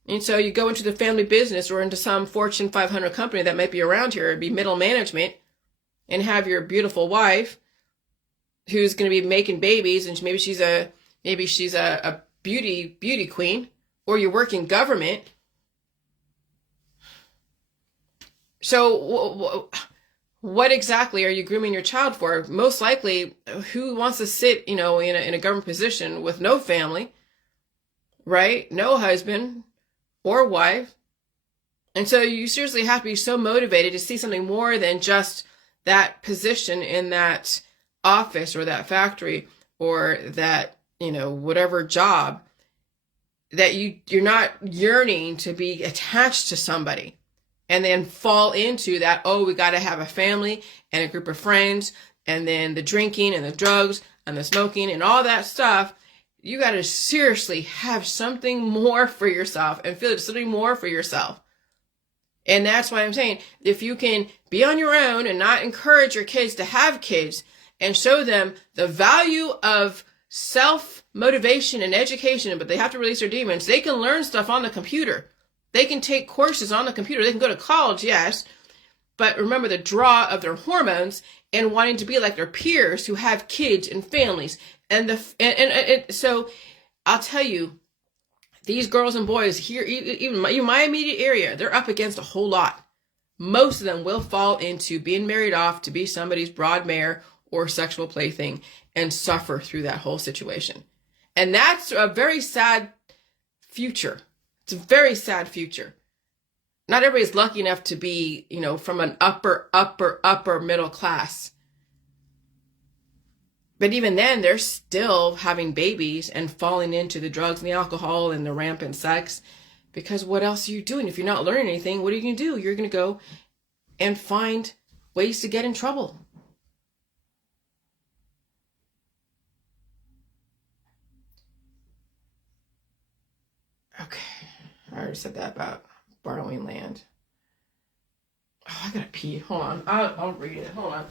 and so you go into the family business or into some Fortune 500 company that might be around here, be middle management, and have your beautiful wife who's going to be making babies, and maybe she's a beauty queen, or you work in government. So what exactly are you grooming your child for? Most likely, who wants to sit, in a government position with no family, right? No husband or wife. And so you seriously have to be so motivated to see something more than just that position in that office or that factory or that, whatever job, that you're not yearning to be attached to somebody and then fall into that, oh, we got to have a family and a group of friends, and then the drinking and the drugs and the smoking and all that stuff. You got to seriously have something more for yourself and feel something more for yourself. And that's why I'm saying, if you can be on your own and not encourage your kids to have kids and show them the value of self-motivation and education, but they have to release their demons, they can learn stuff on the computer. They can take courses on the computer. They can go to college, yes, but remember the draw of their hormones and wanting to be like their peers who have kids and families. And so I'll tell you, these girls and boys here, even my immediate area, they're up against a whole lot. Most of them will fall into being married off to be somebody's broad mare or sexual plaything and suffer through that whole situation. And that's a very sad future. It's a very sad future. Not everybody's lucky enough to be, from an upper middle class. But even then, they're still having babies and falling into the drugs and the alcohol and the rampant sex. Because what else are you doing? If you're not learning anything, what are you going to do? You're going to go and find ways to get in trouble. Okay. I already said that about borrowing land. Oh, I gotta pee. Hold on. I'll read it. Hold on.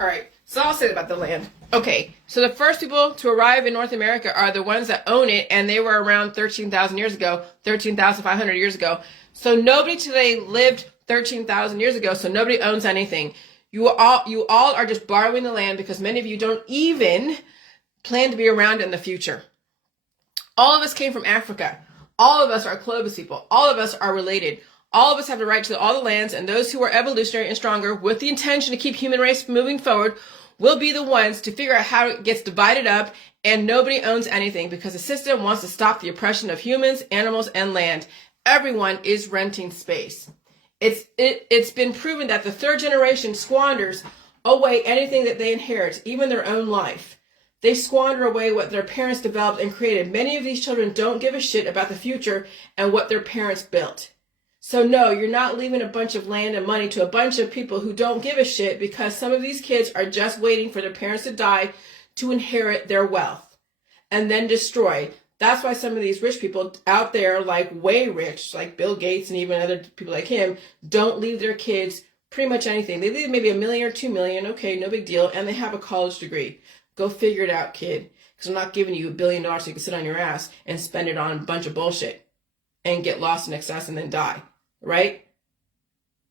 All right, so I'll say about the land. Okay, so the first people to arrive in North America are the ones that own it, and they were around 13,000 years ago, 13,500 years ago. So nobody today lived 13,000 years ago, so nobody owns anything. You all are just borrowing the land because many of you don't even plan to be around in the future. All of us came from Africa. All of us are Clovis people. All of us are related. All of us have the right to all the lands, and those who are evolutionary and stronger with the intention to keep human race moving forward will be the ones to figure out how it gets divided up, and nobody owns anything because the system wants to stop the oppression of humans, animals, and land. Everyone is renting space. It's been proven that the third generation squanders away anything that they inherit, even their own life. They squander away what their parents developed and created. Many of these children don't give a shit about the future and what their parents built. So no, you're not leaving a bunch of land and money to a bunch of people who don't give a shit, because some of these kids are just waiting for their parents to die to inherit their wealth and then destroy. That's why some of these rich people out there, like way rich, like Bill Gates and even other people like him, don't leave their kids pretty much anything. They leave maybe $1 million or $2 million. Okay, no big deal. And they have a college degree. Go figure it out, kid. Because I'm not giving you $1 billion so you can sit on your ass and spend it on a bunch of bullshit and get lost in excess and then die. Right?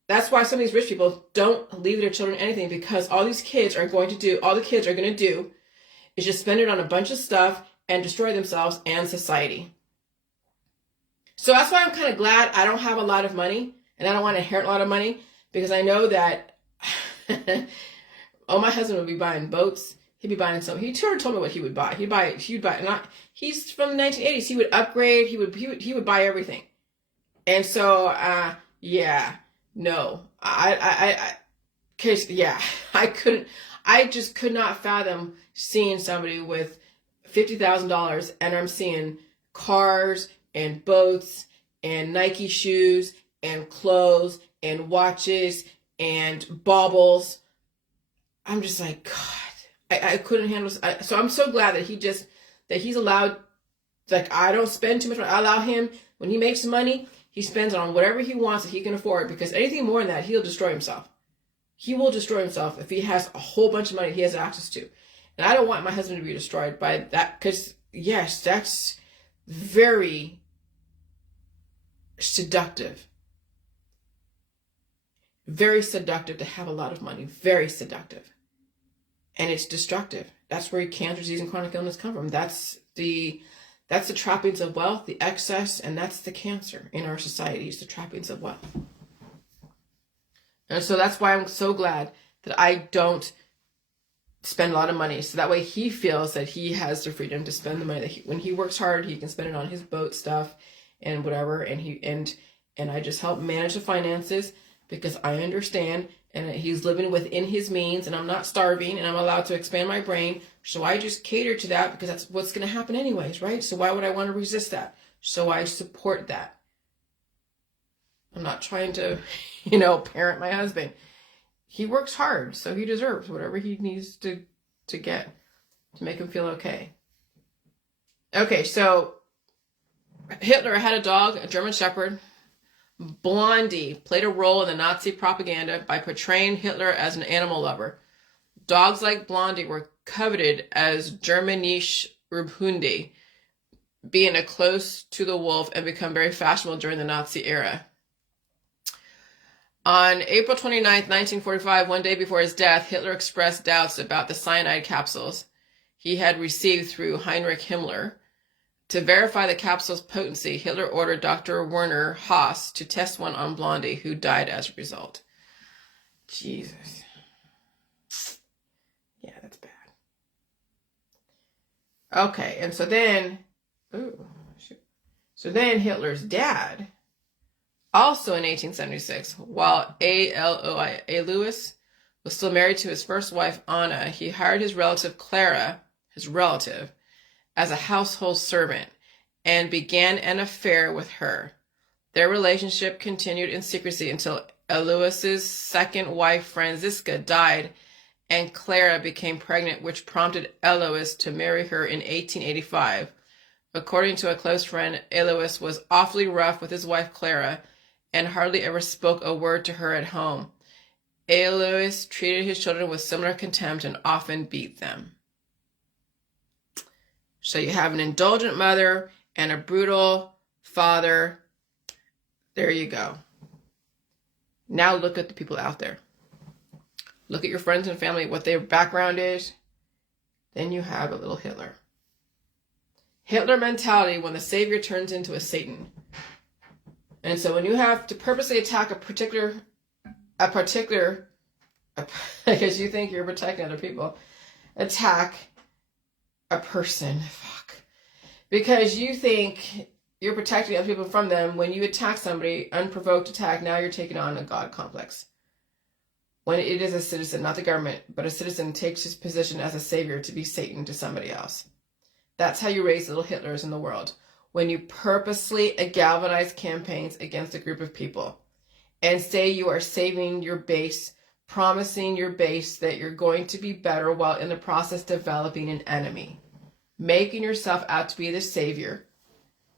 That's why some of these rich people don't leave their children anything, because all the kids are going to do is just spend it on a bunch of stuff and destroy themselves and society. So that's why I'm kind of glad I don't have a lot of money and I don't want to inherit a lot of money, because I know that my husband would be buying boats. He'd be buying some. He sort of told me what he would buy. He'd buy. He's from the 1980s. He would upgrade. He would buy everything. And so, yeah, no, I just could not fathom seeing somebody with $50,000 and I'm seeing cars and boats and Nike shoes and clothes and watches and baubles. I'm just like, God, I couldn't handle. So I'm so glad that he's allowed, like, I don't spend too much money. I allow him, when he makes money, he spends on whatever he wants that he can afford, because anything more than that, he'll destroy himself. He will destroy himself if he has a whole bunch of money he has access to. And I don't want my husband to be destroyed by that, because, yes, that's very seductive. Very seductive to have a lot of money. Very seductive. And it's destructive. That's where cancer, disease, and chronic illness come from. That's the trappings of wealth, the excess, and that's the cancer in our society, is the trappings of wealth. And so that's why I'm so glad that I don't spend a lot of money. So that way he feels that he has the freedom to spend the money that when he works hard, he can spend it on his boat stuff and whatever. And I just help manage the finances, because I understand, and he's living within his means, and I'm not starving, and I'm allowed to expand my brain. So I just cater to that, because that's what's going to happen anyways, right? So why would I want to resist that? So I support that. I'm not trying to, parent my husband. He works hard, so he deserves whatever he needs to get to make him feel okay. Okay, so Hitler had a dog, a German Shepherd. Blondie played a role in the Nazi propaganda by portraying Hitler as an animal lover. Dogs like Blondie were coveted as Germanische Raubhunde, being a close to the wolf, and become very fashionable during the Nazi era. On April 29, 1945, one day before his death, Hitler expressed doubts about the cyanide capsules he had received through Heinrich Himmler. To verify the capsule's potency, Hitler ordered Dr. Werner Haas to test one on Blondie, who died as a result. Jesus. Yeah, that's bad. Okay, and so then Hitler's dad, also in 1876, while A. Lewis was still married to his first wife, Anna, he hired his relative Clara, as a household servant, and began an affair with her. Their relationship continued in secrecy until Lewis's second wife, Franziska, died, and Clara became pregnant, which prompted Lewis to marry her in 1885. According to a close friend, Lewis was awfully rough with his wife Clara and hardly ever spoke a word to her at home. Lewis treated his children with similar contempt and often beat them. So you have an indulgent mother and a brutal father. There you go. Now look at the people out there. Look at your friends and family, what their background is. Then you have a little Hitler. Hitler mentality when the savior turns into a Satan. And so when you have to purposely attack a particular, because you think you're protecting other people, attack a person, because you think you're protecting other people from them. When you attack somebody, unprovoked attack, now you're taking on a God complex. When it is a citizen, not the government, but a citizen takes his position as a savior to be Satan to somebody else. That's how you raise little Hitlers in the world. When you purposely galvanize campaigns against a group of people and say you are saving your base, promising your base that you're going to be better while in the process developing an enemy, making yourself out to be the savior.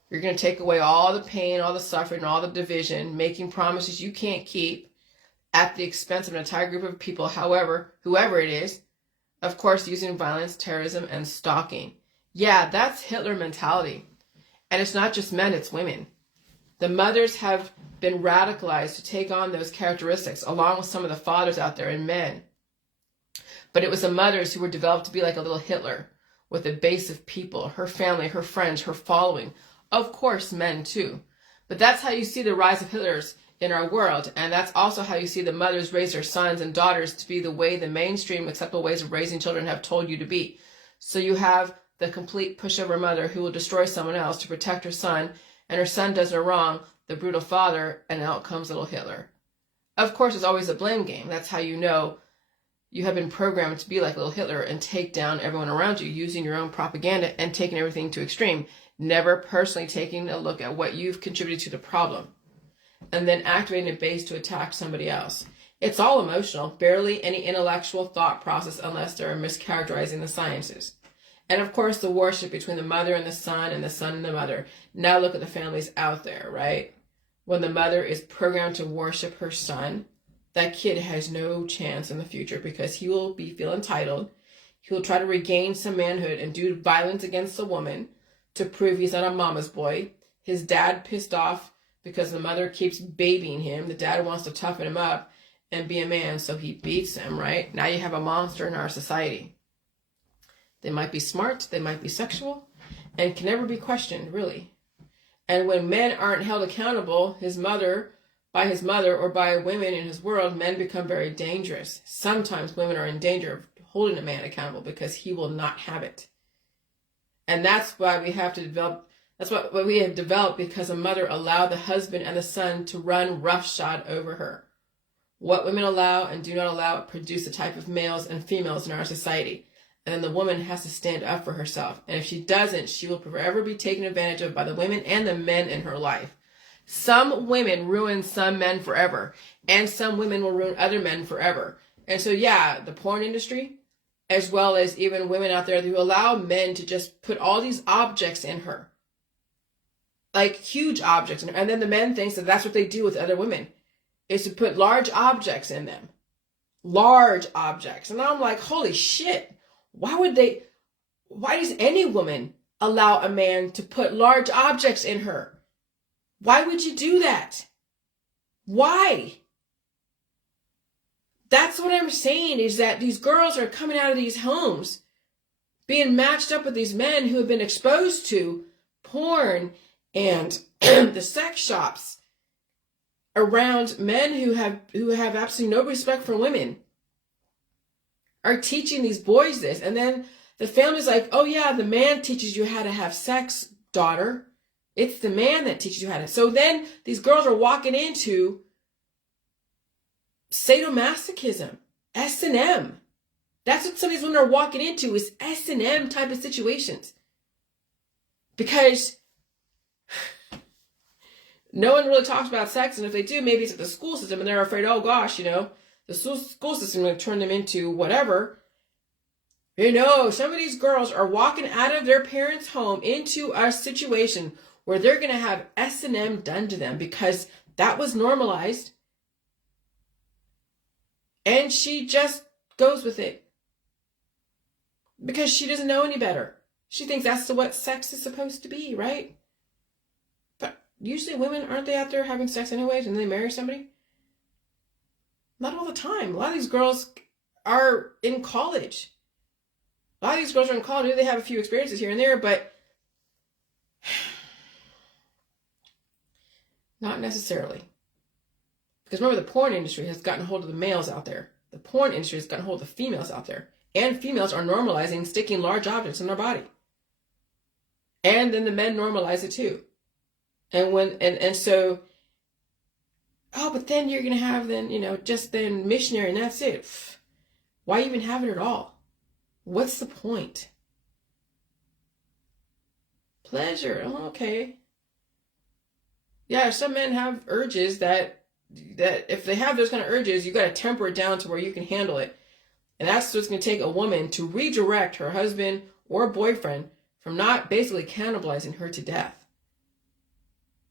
You're going to take away all the pain, all the suffering, all the division, making promises you can't keep at the expense of an entire group of people, whoever it is, of course, using violence, terrorism, and stalking. Yeah, that's Hitler mentality. And it's not just men, it's women. The mothers have been radicalized to take on those characteristics, along with some of the fathers out there and men. But it was the mothers who were developed to be like a little Hitler, with a base of people, her family, her friends, her following. Of course, men too. But that's how you see the rise of Hitlers in our world. And that's also how you see the mothers raise their sons and daughters to be the way the mainstream acceptable ways of raising children have told you to be. So you have the complete pushover mother who will destroy someone else to protect her son, and her son does her wrong, the brutal father, and out comes little Hitler. Of course, it's always a blame game. That's how you know you have been programmed to be like little Hitler and take down everyone around you using your own propaganda and taking everything to extreme, never personally taking a look at what you've contributed to the problem, and then activating a base to attack somebody else. It's all emotional, barely any intellectual thought process unless they're mischaracterizing the sciences. And of course, the worship between the mother and the son and the mother. Now look at the families out there, right? When the mother is programmed to worship her son, that kid has no chance in the future because he will feel entitled. He will try to regain some manhood and do violence against the woman to prove he's not a mama's boy. His dad pissed off because the mother keeps babying him. The dad wants to toughen him up and be a man, so he beats him, right? Now you have a monster in our society. They might be smart, they might be sexual, and can never be questioned, really. And when men aren't held accountable, by his mother or by women in his world, men become very dangerous. Sometimes women are in danger of holding a man accountable because he will not have it. And that's why we have to develop, that's what we have developed, because a mother allowed the husband and the son to run roughshod over her. What women allow and do not allow produce the type of males and females in our society. And then the woman has to stand up for herself. And if she doesn't, she will forever be taken advantage of by the women and the men in her life. Some women ruin some men forever, and some women will ruin other men forever. And so, yeah, the porn industry, as well as even women out there who allow men to just put all these objects in her, like huge objects in her. And then the men think that that's what they do with other women, is to put large objects in them. Large objects. And I'm like, holy shit. Why does any woman allow a man to put large objects in her? Why would you do that? Why? That's what I'm saying, is that these girls are coming out of these homes being matched up with these men who have been exposed to porn and the sex shops around men who have absolutely no respect for women, are teaching these boys this. And then the family's like, oh yeah, the man teaches you how to have sex, daughter. It's the man that teaches you how to. So then these girls are walking into sadomasochism, S&M. That's what some of these women are walking into, is S&M type of situations. Because no one really talks about sex, and if they do, maybe it's at the school system, and they're afraid, oh gosh, the school system will turn them into whatever. Some of these girls are walking out of their parents' home into a situation where they're going to have S&M done to them because that was normalized. And she just goes with it because she doesn't know any better. She thinks that's what sex is supposed to be, right? But usually women, aren't they out there having sex anyways and then they marry somebody? Not all the time. A lot of these girls are in college. Maybe they have a few experiences here and there, but not necessarily. Because remember, the porn industry has gotten a hold of the males out there. The porn industry has gotten a hold of the females out there. And females are normalizing sticking large objects in their body. And then the men normalize it too. And so, oh, but then you're going to have just then missionary and that's it. Why even have it at all? What's the point? Pleasure. Oh, okay. Yeah, some men have urges that if they have those kind of urges, you got to temper it down to where you can handle it. And that's what's going to take a woman to redirect her husband or boyfriend from not basically cannibalizing her to death.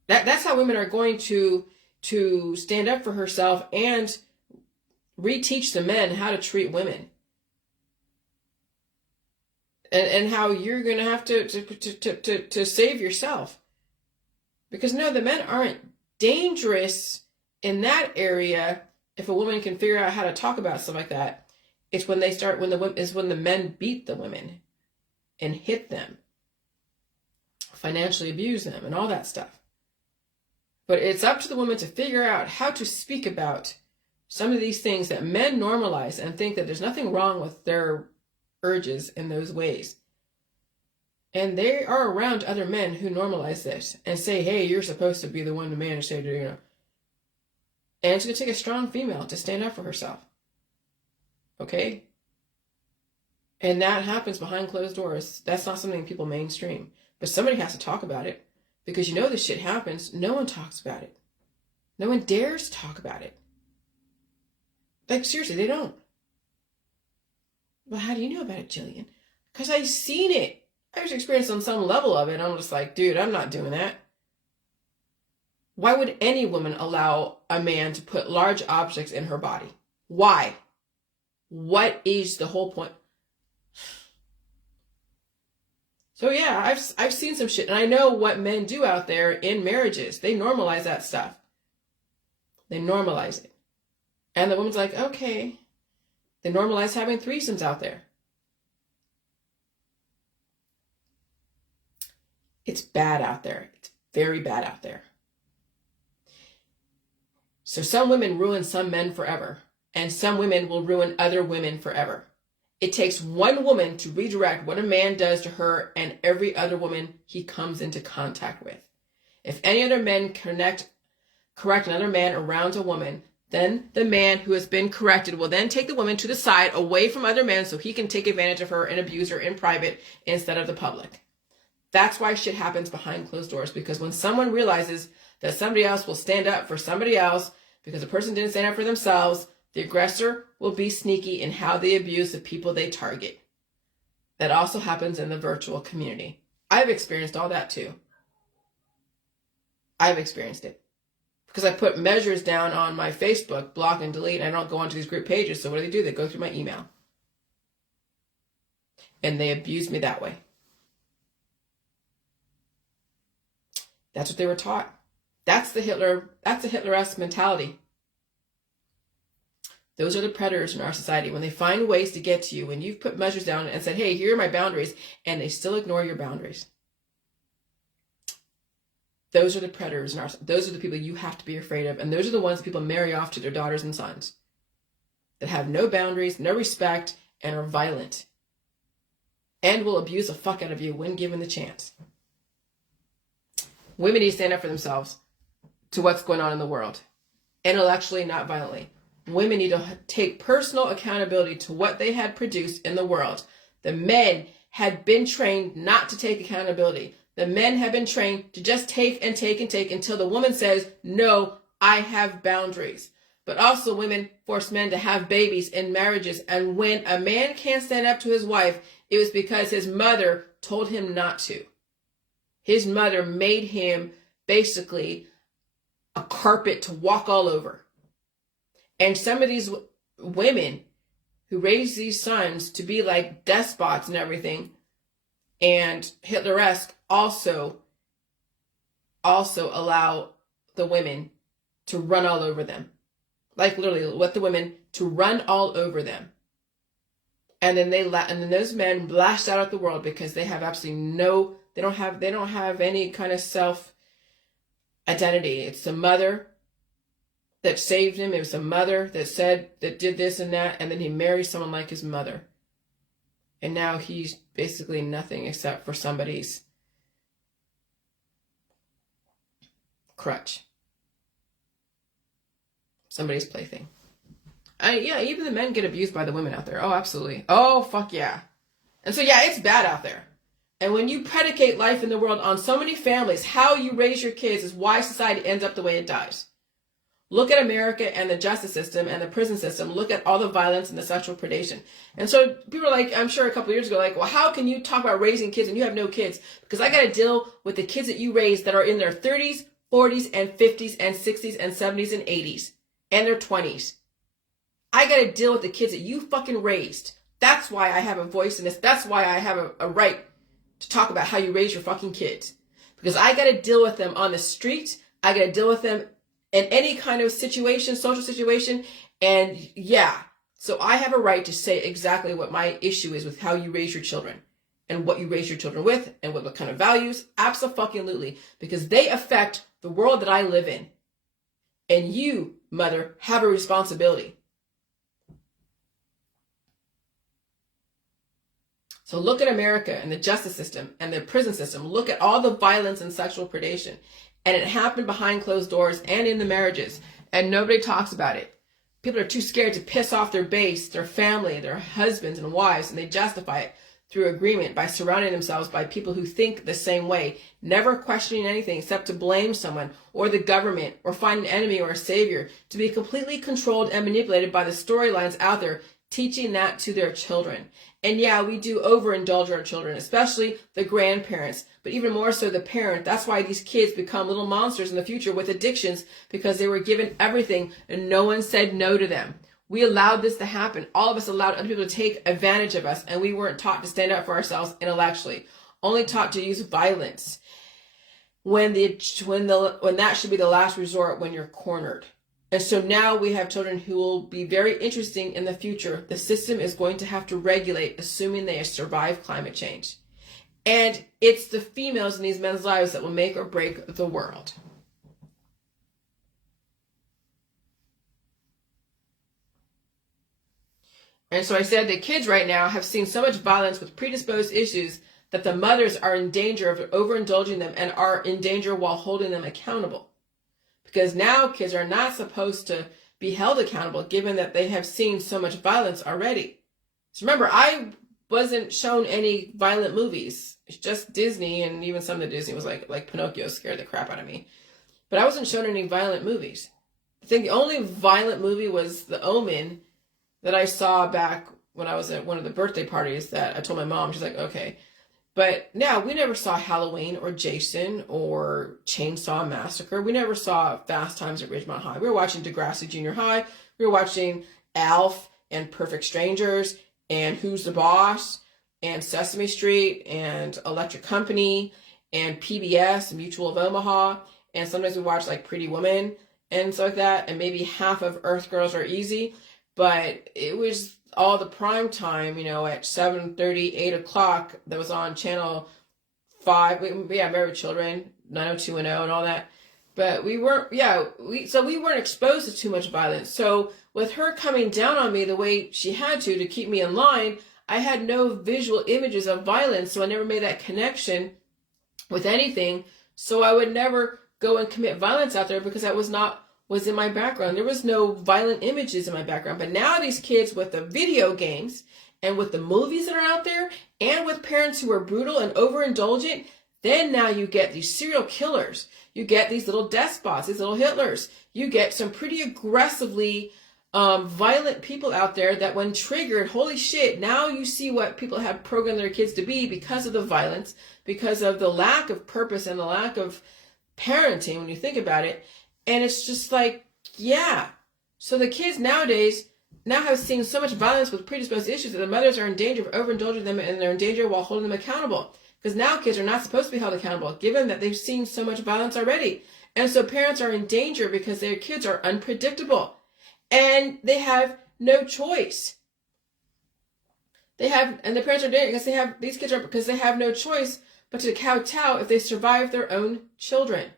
That's how women are going to stand up for herself and reteach the men how to treat women. And how you're going to have to save yourself. Because no, the men aren't dangerous in that area if a woman can figure out how to talk about stuff like that. It's when the men beat the women and hit them, financially abuse them, and all that stuff. But it's up to the woman to figure out how to speak about some of these things that men normalize and think that there's nothing wrong with their urges in those ways. And they are around other men who normalize this and say, hey, you're supposed to be the one to manage, say, And it's going to take a strong female to stand up for herself. Okay? And that happens behind closed doors. That's not something people mainstream. But somebody has to talk about it. Because this shit happens. No one talks about it. No one dares talk about it. Like, seriously, they don't. Well, how do you know about it, Jillian? Because I've seen it. I was experienced on some level of it. And I'm just like, dude, I'm not doing that. Why would any woman allow a man to put large objects in her body? Why? What is the whole point? So yeah, I've seen some shit, and I know what men do out there in marriages. They normalize that stuff. They normalize it. And the woman's like, okay. They normalize having threesomes out there. It's bad out there. It's very bad out there. So some women ruin some men forever, and some women will ruin other women forever. It takes one woman to redirect what a man does to her and every other woman he comes into contact with. If any other men correct another man around a woman, then the man who has been corrected will then take the woman to the side away from other men so he can take advantage of her and abuse her in private instead of the public. That's why shit happens behind closed doors, because when someone realizes that somebody else will stand up for somebody else because a person didn't stand up for themselves, the aggressor will be sneaky in how they abuse the people they target. That also happens in the virtual community. I've experienced all that too. I've experienced it. Because I put measures down on my Facebook, block and delete, and I don't go onto these group pages. So what do? They go through my email. And they abuse me that way. That's what they were taught. That's the Hitler-esque mentality. Those are the predators in our society. When they find ways to get to you, when you've put measures down and said, hey, here are my boundaries, and they still ignore your boundaries. Those are the predators those are the people you have to be afraid of. And those are the ones that people marry off to their daughters and sons. That have no boundaries, no respect, and are violent. And will abuse the fuck out of you when given the chance. Women need to stand up for themselves to what's going on in the world. Intellectually, not violently. Women need to take personal accountability to what they had produced in the world. The men had been trained not to take accountability. The men have been trained to just take and take and take until the woman says, no, I have boundaries. But also women force men to have babies in marriages. And when a man can't stand up to his wife, it was because his mother told him not to. His mother made him basically a carpet to walk all over. And some of these women who raise these sons to be like despots and everything, and Hitler-esque also allow the women to run all over them. Like literally let the women to run all over them. And then those men blast out at the world because they have absolutely they don't have any kind of self identity. It's the mother that saved him. It was a mother that did this and that, and then he marries someone like his mother. And now he's basically nothing except for somebody's crutch. Somebody's plaything. Yeah, even the men get abused by the women out there. Oh, absolutely. Oh, fuck yeah. And so, yeah, it's bad out there. And when you predicate life in the world on so many families, how you raise your kids is why society ends up the way it does. Look at America and the justice system and the prison system. Look at all the violence and the sexual predation. And so people are like, I'm sure a couple of years ago, like, well, how can you talk about raising kids and you have no kids? Because I got to deal with the kids that you raised that are in their 30s, 40s, and 50s, and 60s, and 70s, and 80s, and their 20s. I got to deal with the kids that you fucking raised. That's why I have a voice in this. That's why I have a right to talk about how you raise your fucking kids. Because I got to deal with them on the street. I got to deal with them in any kind of situation, social situation. And yeah, so I have a right to say exactly what my issue is with how you raise your children and what you raise your children with and what kind of values. Abso-fucking-lutely. Because they affect the world that I live in. And you, mother, have a responsibility. So look at America and the justice system and the prison system. Look at all the violence and sexual predation. And it happened behind closed doors and in the marriages. And nobody talks about it. People are too scared to piss off their base, their family, their husbands and wives. And they justify it through agreement by surrounding themselves by people who think the same way. Never questioning anything except to blame someone or the government or find an enemy or a savior. To be completely controlled and manipulated by the storylines out there. Teaching that to their children. And yeah, we do overindulge our children, especially the grandparents, but even more so the parent. That's why these kids become little monsters in the future with addictions, because they were given everything and no one said no to them. We allowed this to happen. All of us allowed other people to take advantage of us, and we weren't taught to stand up for ourselves intellectually, only taught to use violence when that should be the last resort when you're cornered. And so now we have children who will be very interesting in the future. The system is going to have to regulate, assuming they survive climate change. And it's the females in these men's lives that will make or break the world. And so I said that kids right now have seen so much violence with predisposed issues that the mothers are in danger of overindulging them and are in danger while holding them accountable. Because now kids are not supposed to be held accountable given that they have seen so much violence already. So remember, I wasn't shown any violent movies. It's just Disney, and even some of the Disney was like Pinocchio scared the crap out of me. But I wasn't shown any violent movies. I think the only violent movie was The Omen that I saw back when I was at one of the birthday parties that I told my mom. She's like, okay. But now we never saw Halloween or Jason or Chainsaw Massacre. We never saw Fast Times at Ridgemont High. We were watching Degrassi Junior High. We were watching Alf and Perfect Strangers and Who's the Boss and Sesame Street and Electric Company and PBS, Mutual of Omaha. And sometimes we watch like Pretty Woman and stuff like that. And maybe half of Earth Girls Are Easy. But it was all the prime time, at 7:30, 8 o'clock that was on channel 5. We had Married Children, 90210 and all that. But we weren't exposed to too much violence. So with her coming down on me the way she had to keep me in line, I had no visual images of violence. So I never made that connection with anything. So I would never go and commit violence out there because that was in my background. There was no violent images in my background. But now these kids with the video games and with the movies that are out there and with parents who are brutal and overindulgent, then now you get these serial killers. You get these little despots, these little Hitlers. You get some pretty aggressively violent people out there that when triggered, holy shit, now you see what people have programmed their kids to be because of the violence, because of the lack of purpose and the lack of parenting when you think about it. And it's just like, yeah. So the kids nowadays now have seen so much violence with predisposed issues that the mothers are in danger of overindulging them, and they're in danger while holding them accountable. Because now kids are not supposed to be held accountable, given that they've seen so much violence already. And so parents are in danger because their kids are unpredictable. And they have no choice. The parents are in danger because they have no choice but to kowtow if they survive their own children.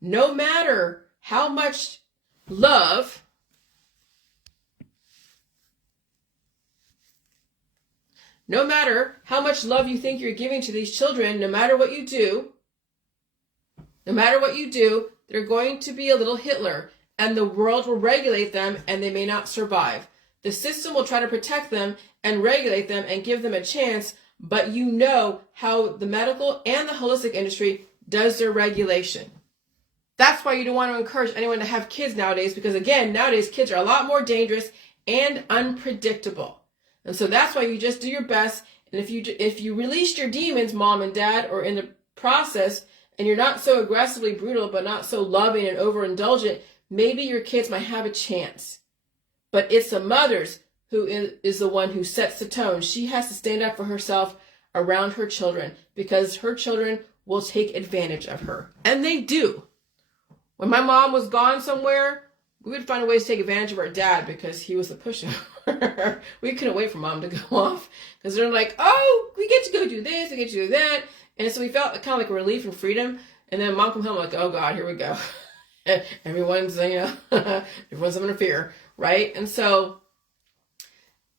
No matter how much love you think you're giving to these children, no matter what you do, they're going to be a little Hitler, and the world will regulate them, and they may not survive. The system will try to protect them and regulate them and give them a chance, but you know how the medical and the holistic industry does their regulation. That's why you don't want to encourage anyone to have kids nowadays, because again, nowadays kids are a lot more dangerous and unpredictable. And so that's why you just do your best. And if you released your demons, mom and dad, or in the process, and you're not so aggressively brutal, but not so loving and overindulgent, maybe your kids might have a chance. But it's the mothers who is the one who sets the tone. She has to stand up for herself around her children, because her children will take advantage of her. And they do. When my mom was gone somewhere, we would find a way to take advantage of our dad because he was the pushover. We couldn't wait for mom to go off, because they're like, oh, we get to go do this, we get to do that. And so we felt kind of like a relief and freedom. And then mom come home like, oh God, here we go. Everyone's, everyone's having a fear, right? And so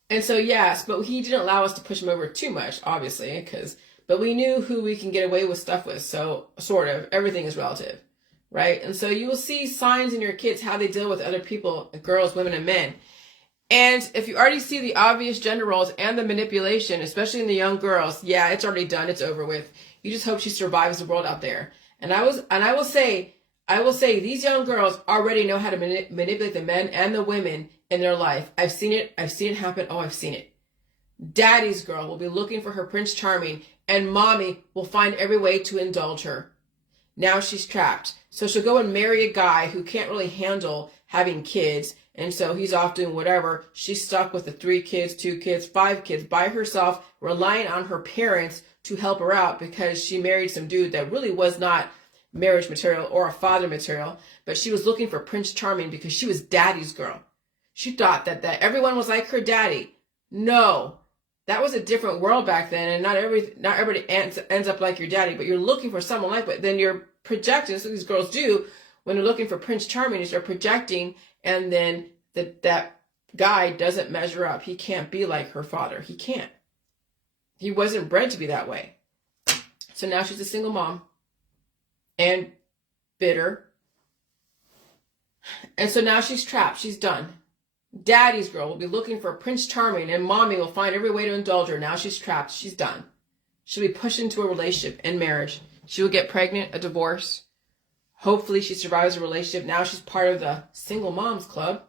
yes, but he didn't allow us to push him over too much, obviously, but we knew who we can get away with stuff with. So sort of everything is relative. Right? And so you will see signs in your kids how they deal with other people, girls, women, and men. And if you already see the obvious gender roles and the manipulation, especially in the young girls, yeah, it's already done. It's over with. You just hope she survives the world out there. And I will say these young girls already know how to manipulate the men and the women in their life. I've seen it happen. Oh, I've seen it. Daddy's girl will be looking for her Prince Charming, and mommy will find every way to indulge her. Now she's trapped. So she'll go and marry a guy who can't really handle having kids. And so he's off doing whatever. She's stuck with the 3 kids, 2 kids, 5 kids by herself, relying on her parents to help her out because she married some dude that really was not marriage material or a father material. But she was looking for Prince Charming because she was daddy's girl. She thought that everyone was like her daddy. No, that was a different world back then. And not everybody ends up like your daddy, but you're looking for someone like, but then you're projecting. That's what these girls do when they're looking for Prince Charming, is they're projecting, and then that guy doesn't measure up. He can't be like her father. He can't. He wasn't bred to be that way. So now she's a single mom and bitter. And so now she's trapped. She's done. Daddy's girl will be looking for Prince Charming, and mommy will find every way to indulge her. Now she's trapped. She's done. She'll be pushed into a relationship and marriage. She will get pregnant, a divorce. Hopefully she survives a relationship. Now she's part of the single moms club.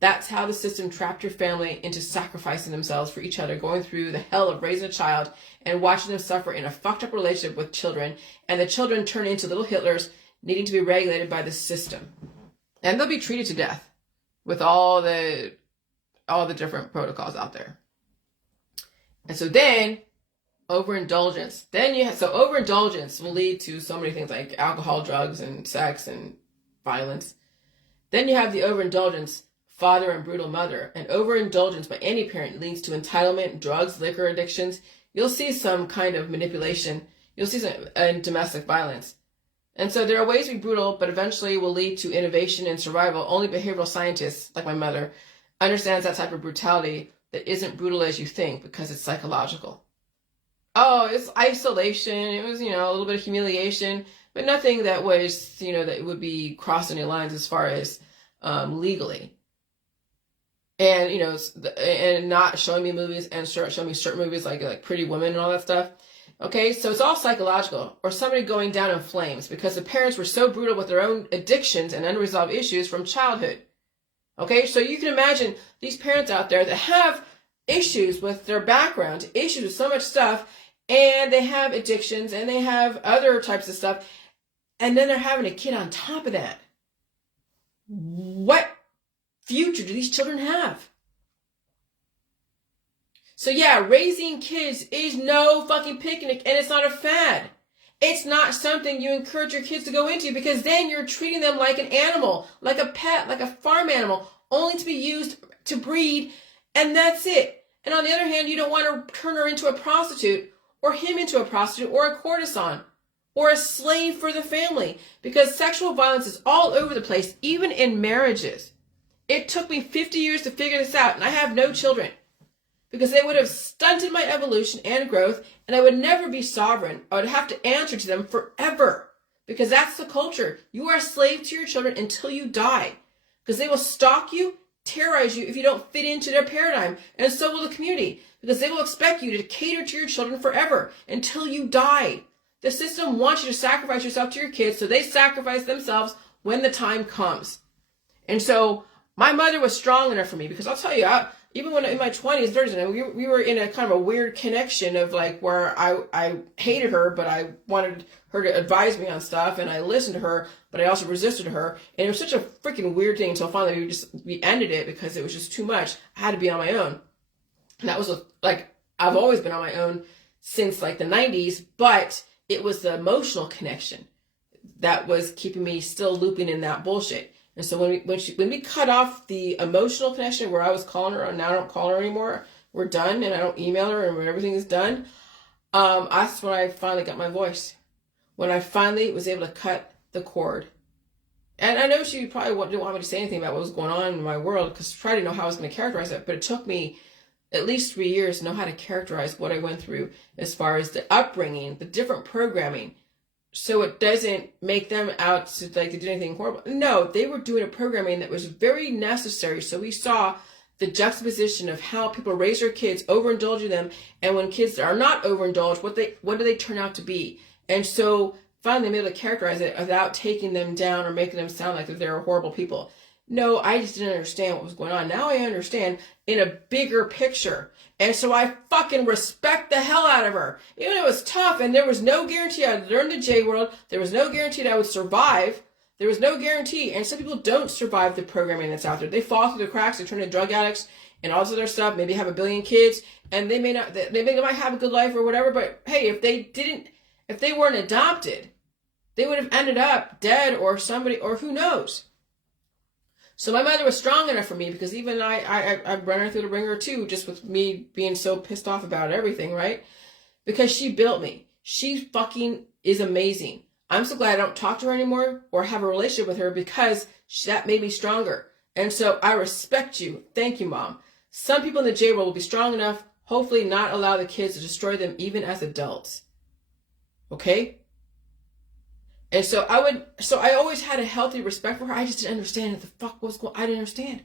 That's how the system trapped your family into sacrificing themselves for each other, going through the hell of raising a child and watching them suffer in a fucked up relationship with children. And the children turn into little Hitlers needing to be regulated by the system. And they'll be treated to death with all the different protocols out there. And so then overindulgence. So overindulgence will lead to so many things like alcohol, drugs, and sex and violence. Then you have the overindulgence, father and brutal mother. And overindulgence by any parent leads to entitlement, drugs, liquor addictions. You'll see some kind of manipulation. You'll see some domestic violence. And so there are ways to be brutal, but eventually will lead to innovation and survival. Only behavioral scientists, like my mother, understands that type of brutality that isn't brutal as you think, because it's psychological. Oh, it's isolation. It was, a little bit of humiliation, but nothing that was, that would be crossing any lines as far as legally. And, and not showing me movies and showing me certain movies like Pretty Woman and all that stuff. Okay, so it's all psychological, or somebody going down in flames because the parents were so brutal with their own addictions and unresolved issues from childhood. Okay, so you can imagine these parents out there that have issues with their background, issues with so much stuff, and they have addictions and they have other types of stuff, and then they're having a kid on top of that. What future do these children have? So yeah, raising kids is no fucking picnic, and it's not a fad. It's not something you encourage your kids to go into, because then you're treating them like an animal, like a pet, like a farm animal, only to be used to breed, and that's it. And on the other hand, you don't want to turn her into a prostitute, or him into a prostitute, or a courtesan, or a slave for the family, because sexual violence is all over the place, even in marriages. It took me 50 years to figure this out, and I have no children, because they would have stunted my evolution and growth, and I would never be sovereign. I would have to answer to them forever, Because that's the culture. You are a slave to your children until you die. Because they will stalk you, terrorize you if you don't fit into their paradigm. And so will the community. Because they will expect you to cater to your children forever until you die. The system wants you to sacrifice yourself to your kids, so they sacrifice themselves when the time comes. And so my mother was strong enough for me, because I'll tell you, even when in my 20s, 30s, we were in a kind of a weird connection of like where I hated her, but I wanted her to advise me on stuff, and I listened to her, but I also resisted her. And it was such a freaking weird thing until finally we ended it because it was just too much. I had to be on my own. And that was like, I've always been on my own since like the 90s, but it was the emotional connection that was keeping me still looping in that bullshit. And so when we cut off the emotional connection where I was calling her, and now I don't call her anymore, we're done, and I don't email her, and when everything is done, that's when I finally got my voice. When I finally was able to cut the cord. And I know she probably didn't want me to say anything about what was going on in my world, because she probably didn't know how I was going to characterize it, but it took me at least 3 years to know how to characterize what I went through as far as the upbringing, the different programming, so it doesn't make them out to like to do anything horrible. No, they were doing a programming that was very necessary. So we saw the juxtaposition of how people raise their kids, overindulging them, and when kids are not overindulged, what do they turn out to be? And so finally I'm able to characterize it without taking them down or making them sound like that they're horrible people. No, I just didn't understand what was going on. Now I understand in a bigger picture. And so I fucking respect the hell out of her. Even though it was tough and there was no guarantee I'd learn the J world. There was no guarantee that I would survive. There was no guarantee. And some people don't survive the programming that's out there. They fall through the cracks. They turn into drug addicts and all this other stuff. Maybe have a billion might have a good life or whatever. But hey, if they weren't adopted, they would have ended up dead or somebody, or who knows. So my mother was strong enough for me, because even I run her through the ringer too, just with me being so pissed off about everything, right? Because she built me. She fucking is amazing. I'm so glad I don't talk to her anymore or have a relationship with her, because that made me stronger. And so I respect you. Thank you, Mom. Some people in the J world will be strong enough, hopefully not allow the kids to destroy them even as adults. Okay? And so I always had a healthy respect for her. I just didn't understand what the fuck was going on. I didn't understand.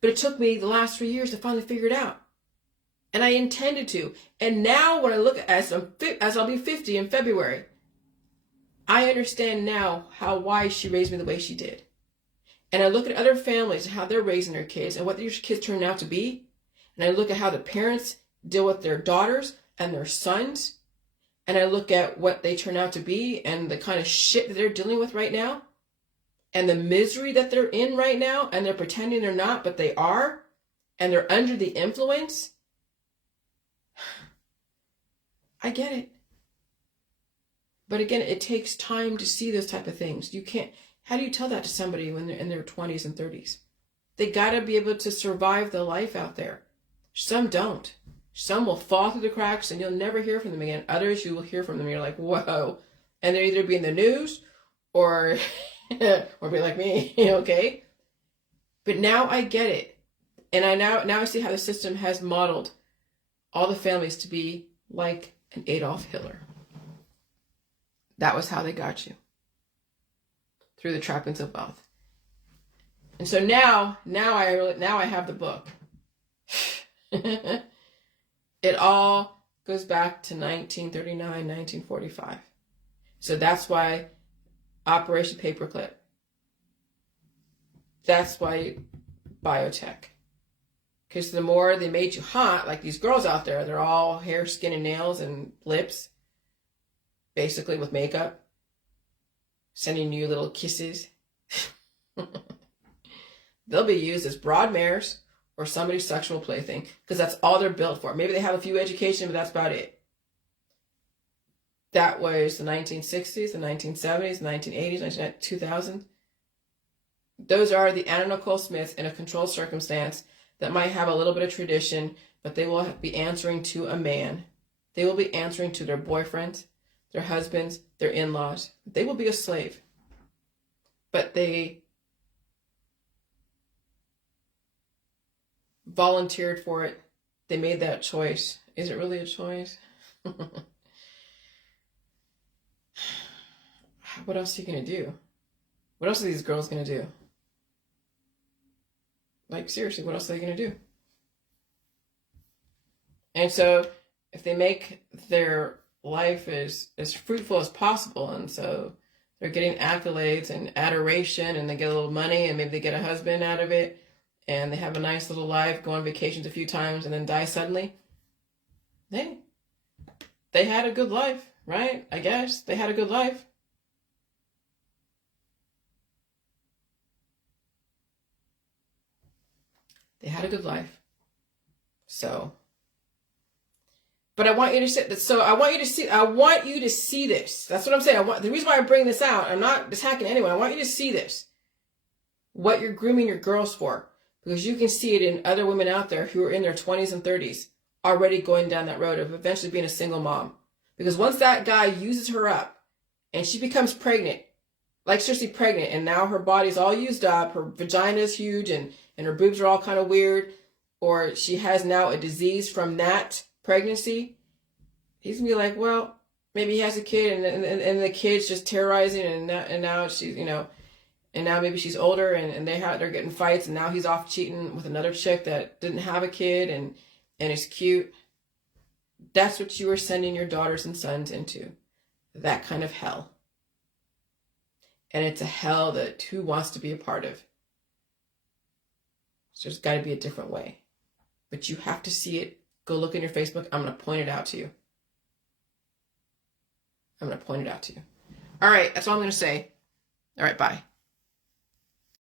But it took me the last 3 years to finally figure it out. And I intended to. And now when I look as I'll be 50 in February, I understand now why she raised me the way she did. And I look at other families and how they're raising their kids and what their kids turn out to be. And I look at how the parents deal with their daughters and their sons. And I look at what they turn out to be and the kind of shit that they're dealing with right now. And the misery that they're in right now. And they're pretending they're not, but they are. And they're under the influence. I get it. But again, it takes time to see those type of things. You can't, how do you tell that to somebody when they're in their 20s and 30s? They got to be able to survive the life out there. Some don't. Some will fall through the cracks and you'll never hear from them again. Others, you will hear from them. You're like, whoa. And they'll either be in the news or or be like me, okay? But now I get it. And now I see how the system has modeled all the families to be like an Adolf Hitler. That was how they got you. Through the trappings of wealth. And so now I have the book. It all goes back to 1939, 1945. So that's why Operation Paperclip. That's why biotech. Because the more they made you hot, like these girls out there, they're all hair, skin, and nails and lips, basically with makeup, sending you little kisses. They'll be used as broad mares or somebody's sexual plaything, because that's all they're built for. Maybe they have a few education, but that's about it. That was the 1960s, the 1970s, the 1980s, 2000s. Those are the Anna Nicole Smiths in a controlled circumstance that might have a little bit of tradition, but they will be answering to a man. They will be answering to their boyfriends, their husbands, their in-laws. They will be a slave. But they volunteered for it. They made that choice. Is it really a choice? what else are you going to do? What else are these girls going to do? Like, seriously, what else are they going to do? And so if they make their life as fruitful as possible, and so they're getting accolades and adoration, and they get a little money, and maybe they get a husband out of it, and they have a nice little life, go on vacations a few times, and then die suddenly, hey, they had a good life, right? I guess they had a good life. They had a good life. So, but I want you to see this. So I want you to see this. That's what I'm saying. The reason why I bring this out, I'm not attacking anyone. I want you to see this. What you're grooming your girls for. Because you can see it in other women out there who are in their 20s and 30s already going down that road of eventually being a single mom. Because once that guy uses her up and she becomes pregnant, like seriously pregnant, and now her body's all used up, her vagina is huge, and her boobs are all kind of weird, or she has now a disease from that pregnancy, he's gonna be like, well, maybe he has a kid, and the kid's just terrorizing, and now she's, and now maybe she's older, and they're getting fights, and now he's off cheating with another chick that didn't have a kid and is cute. That's what you are sending your daughters and sons into, that kind of hell. And it's a hell that who wants to be a part of? So there's got to be a different way. But you have to see it. Go look in your Facebook. I'm going to point it out to you. I'm going to point it out to you. All right. That's all I'm going to say. All right. Bye.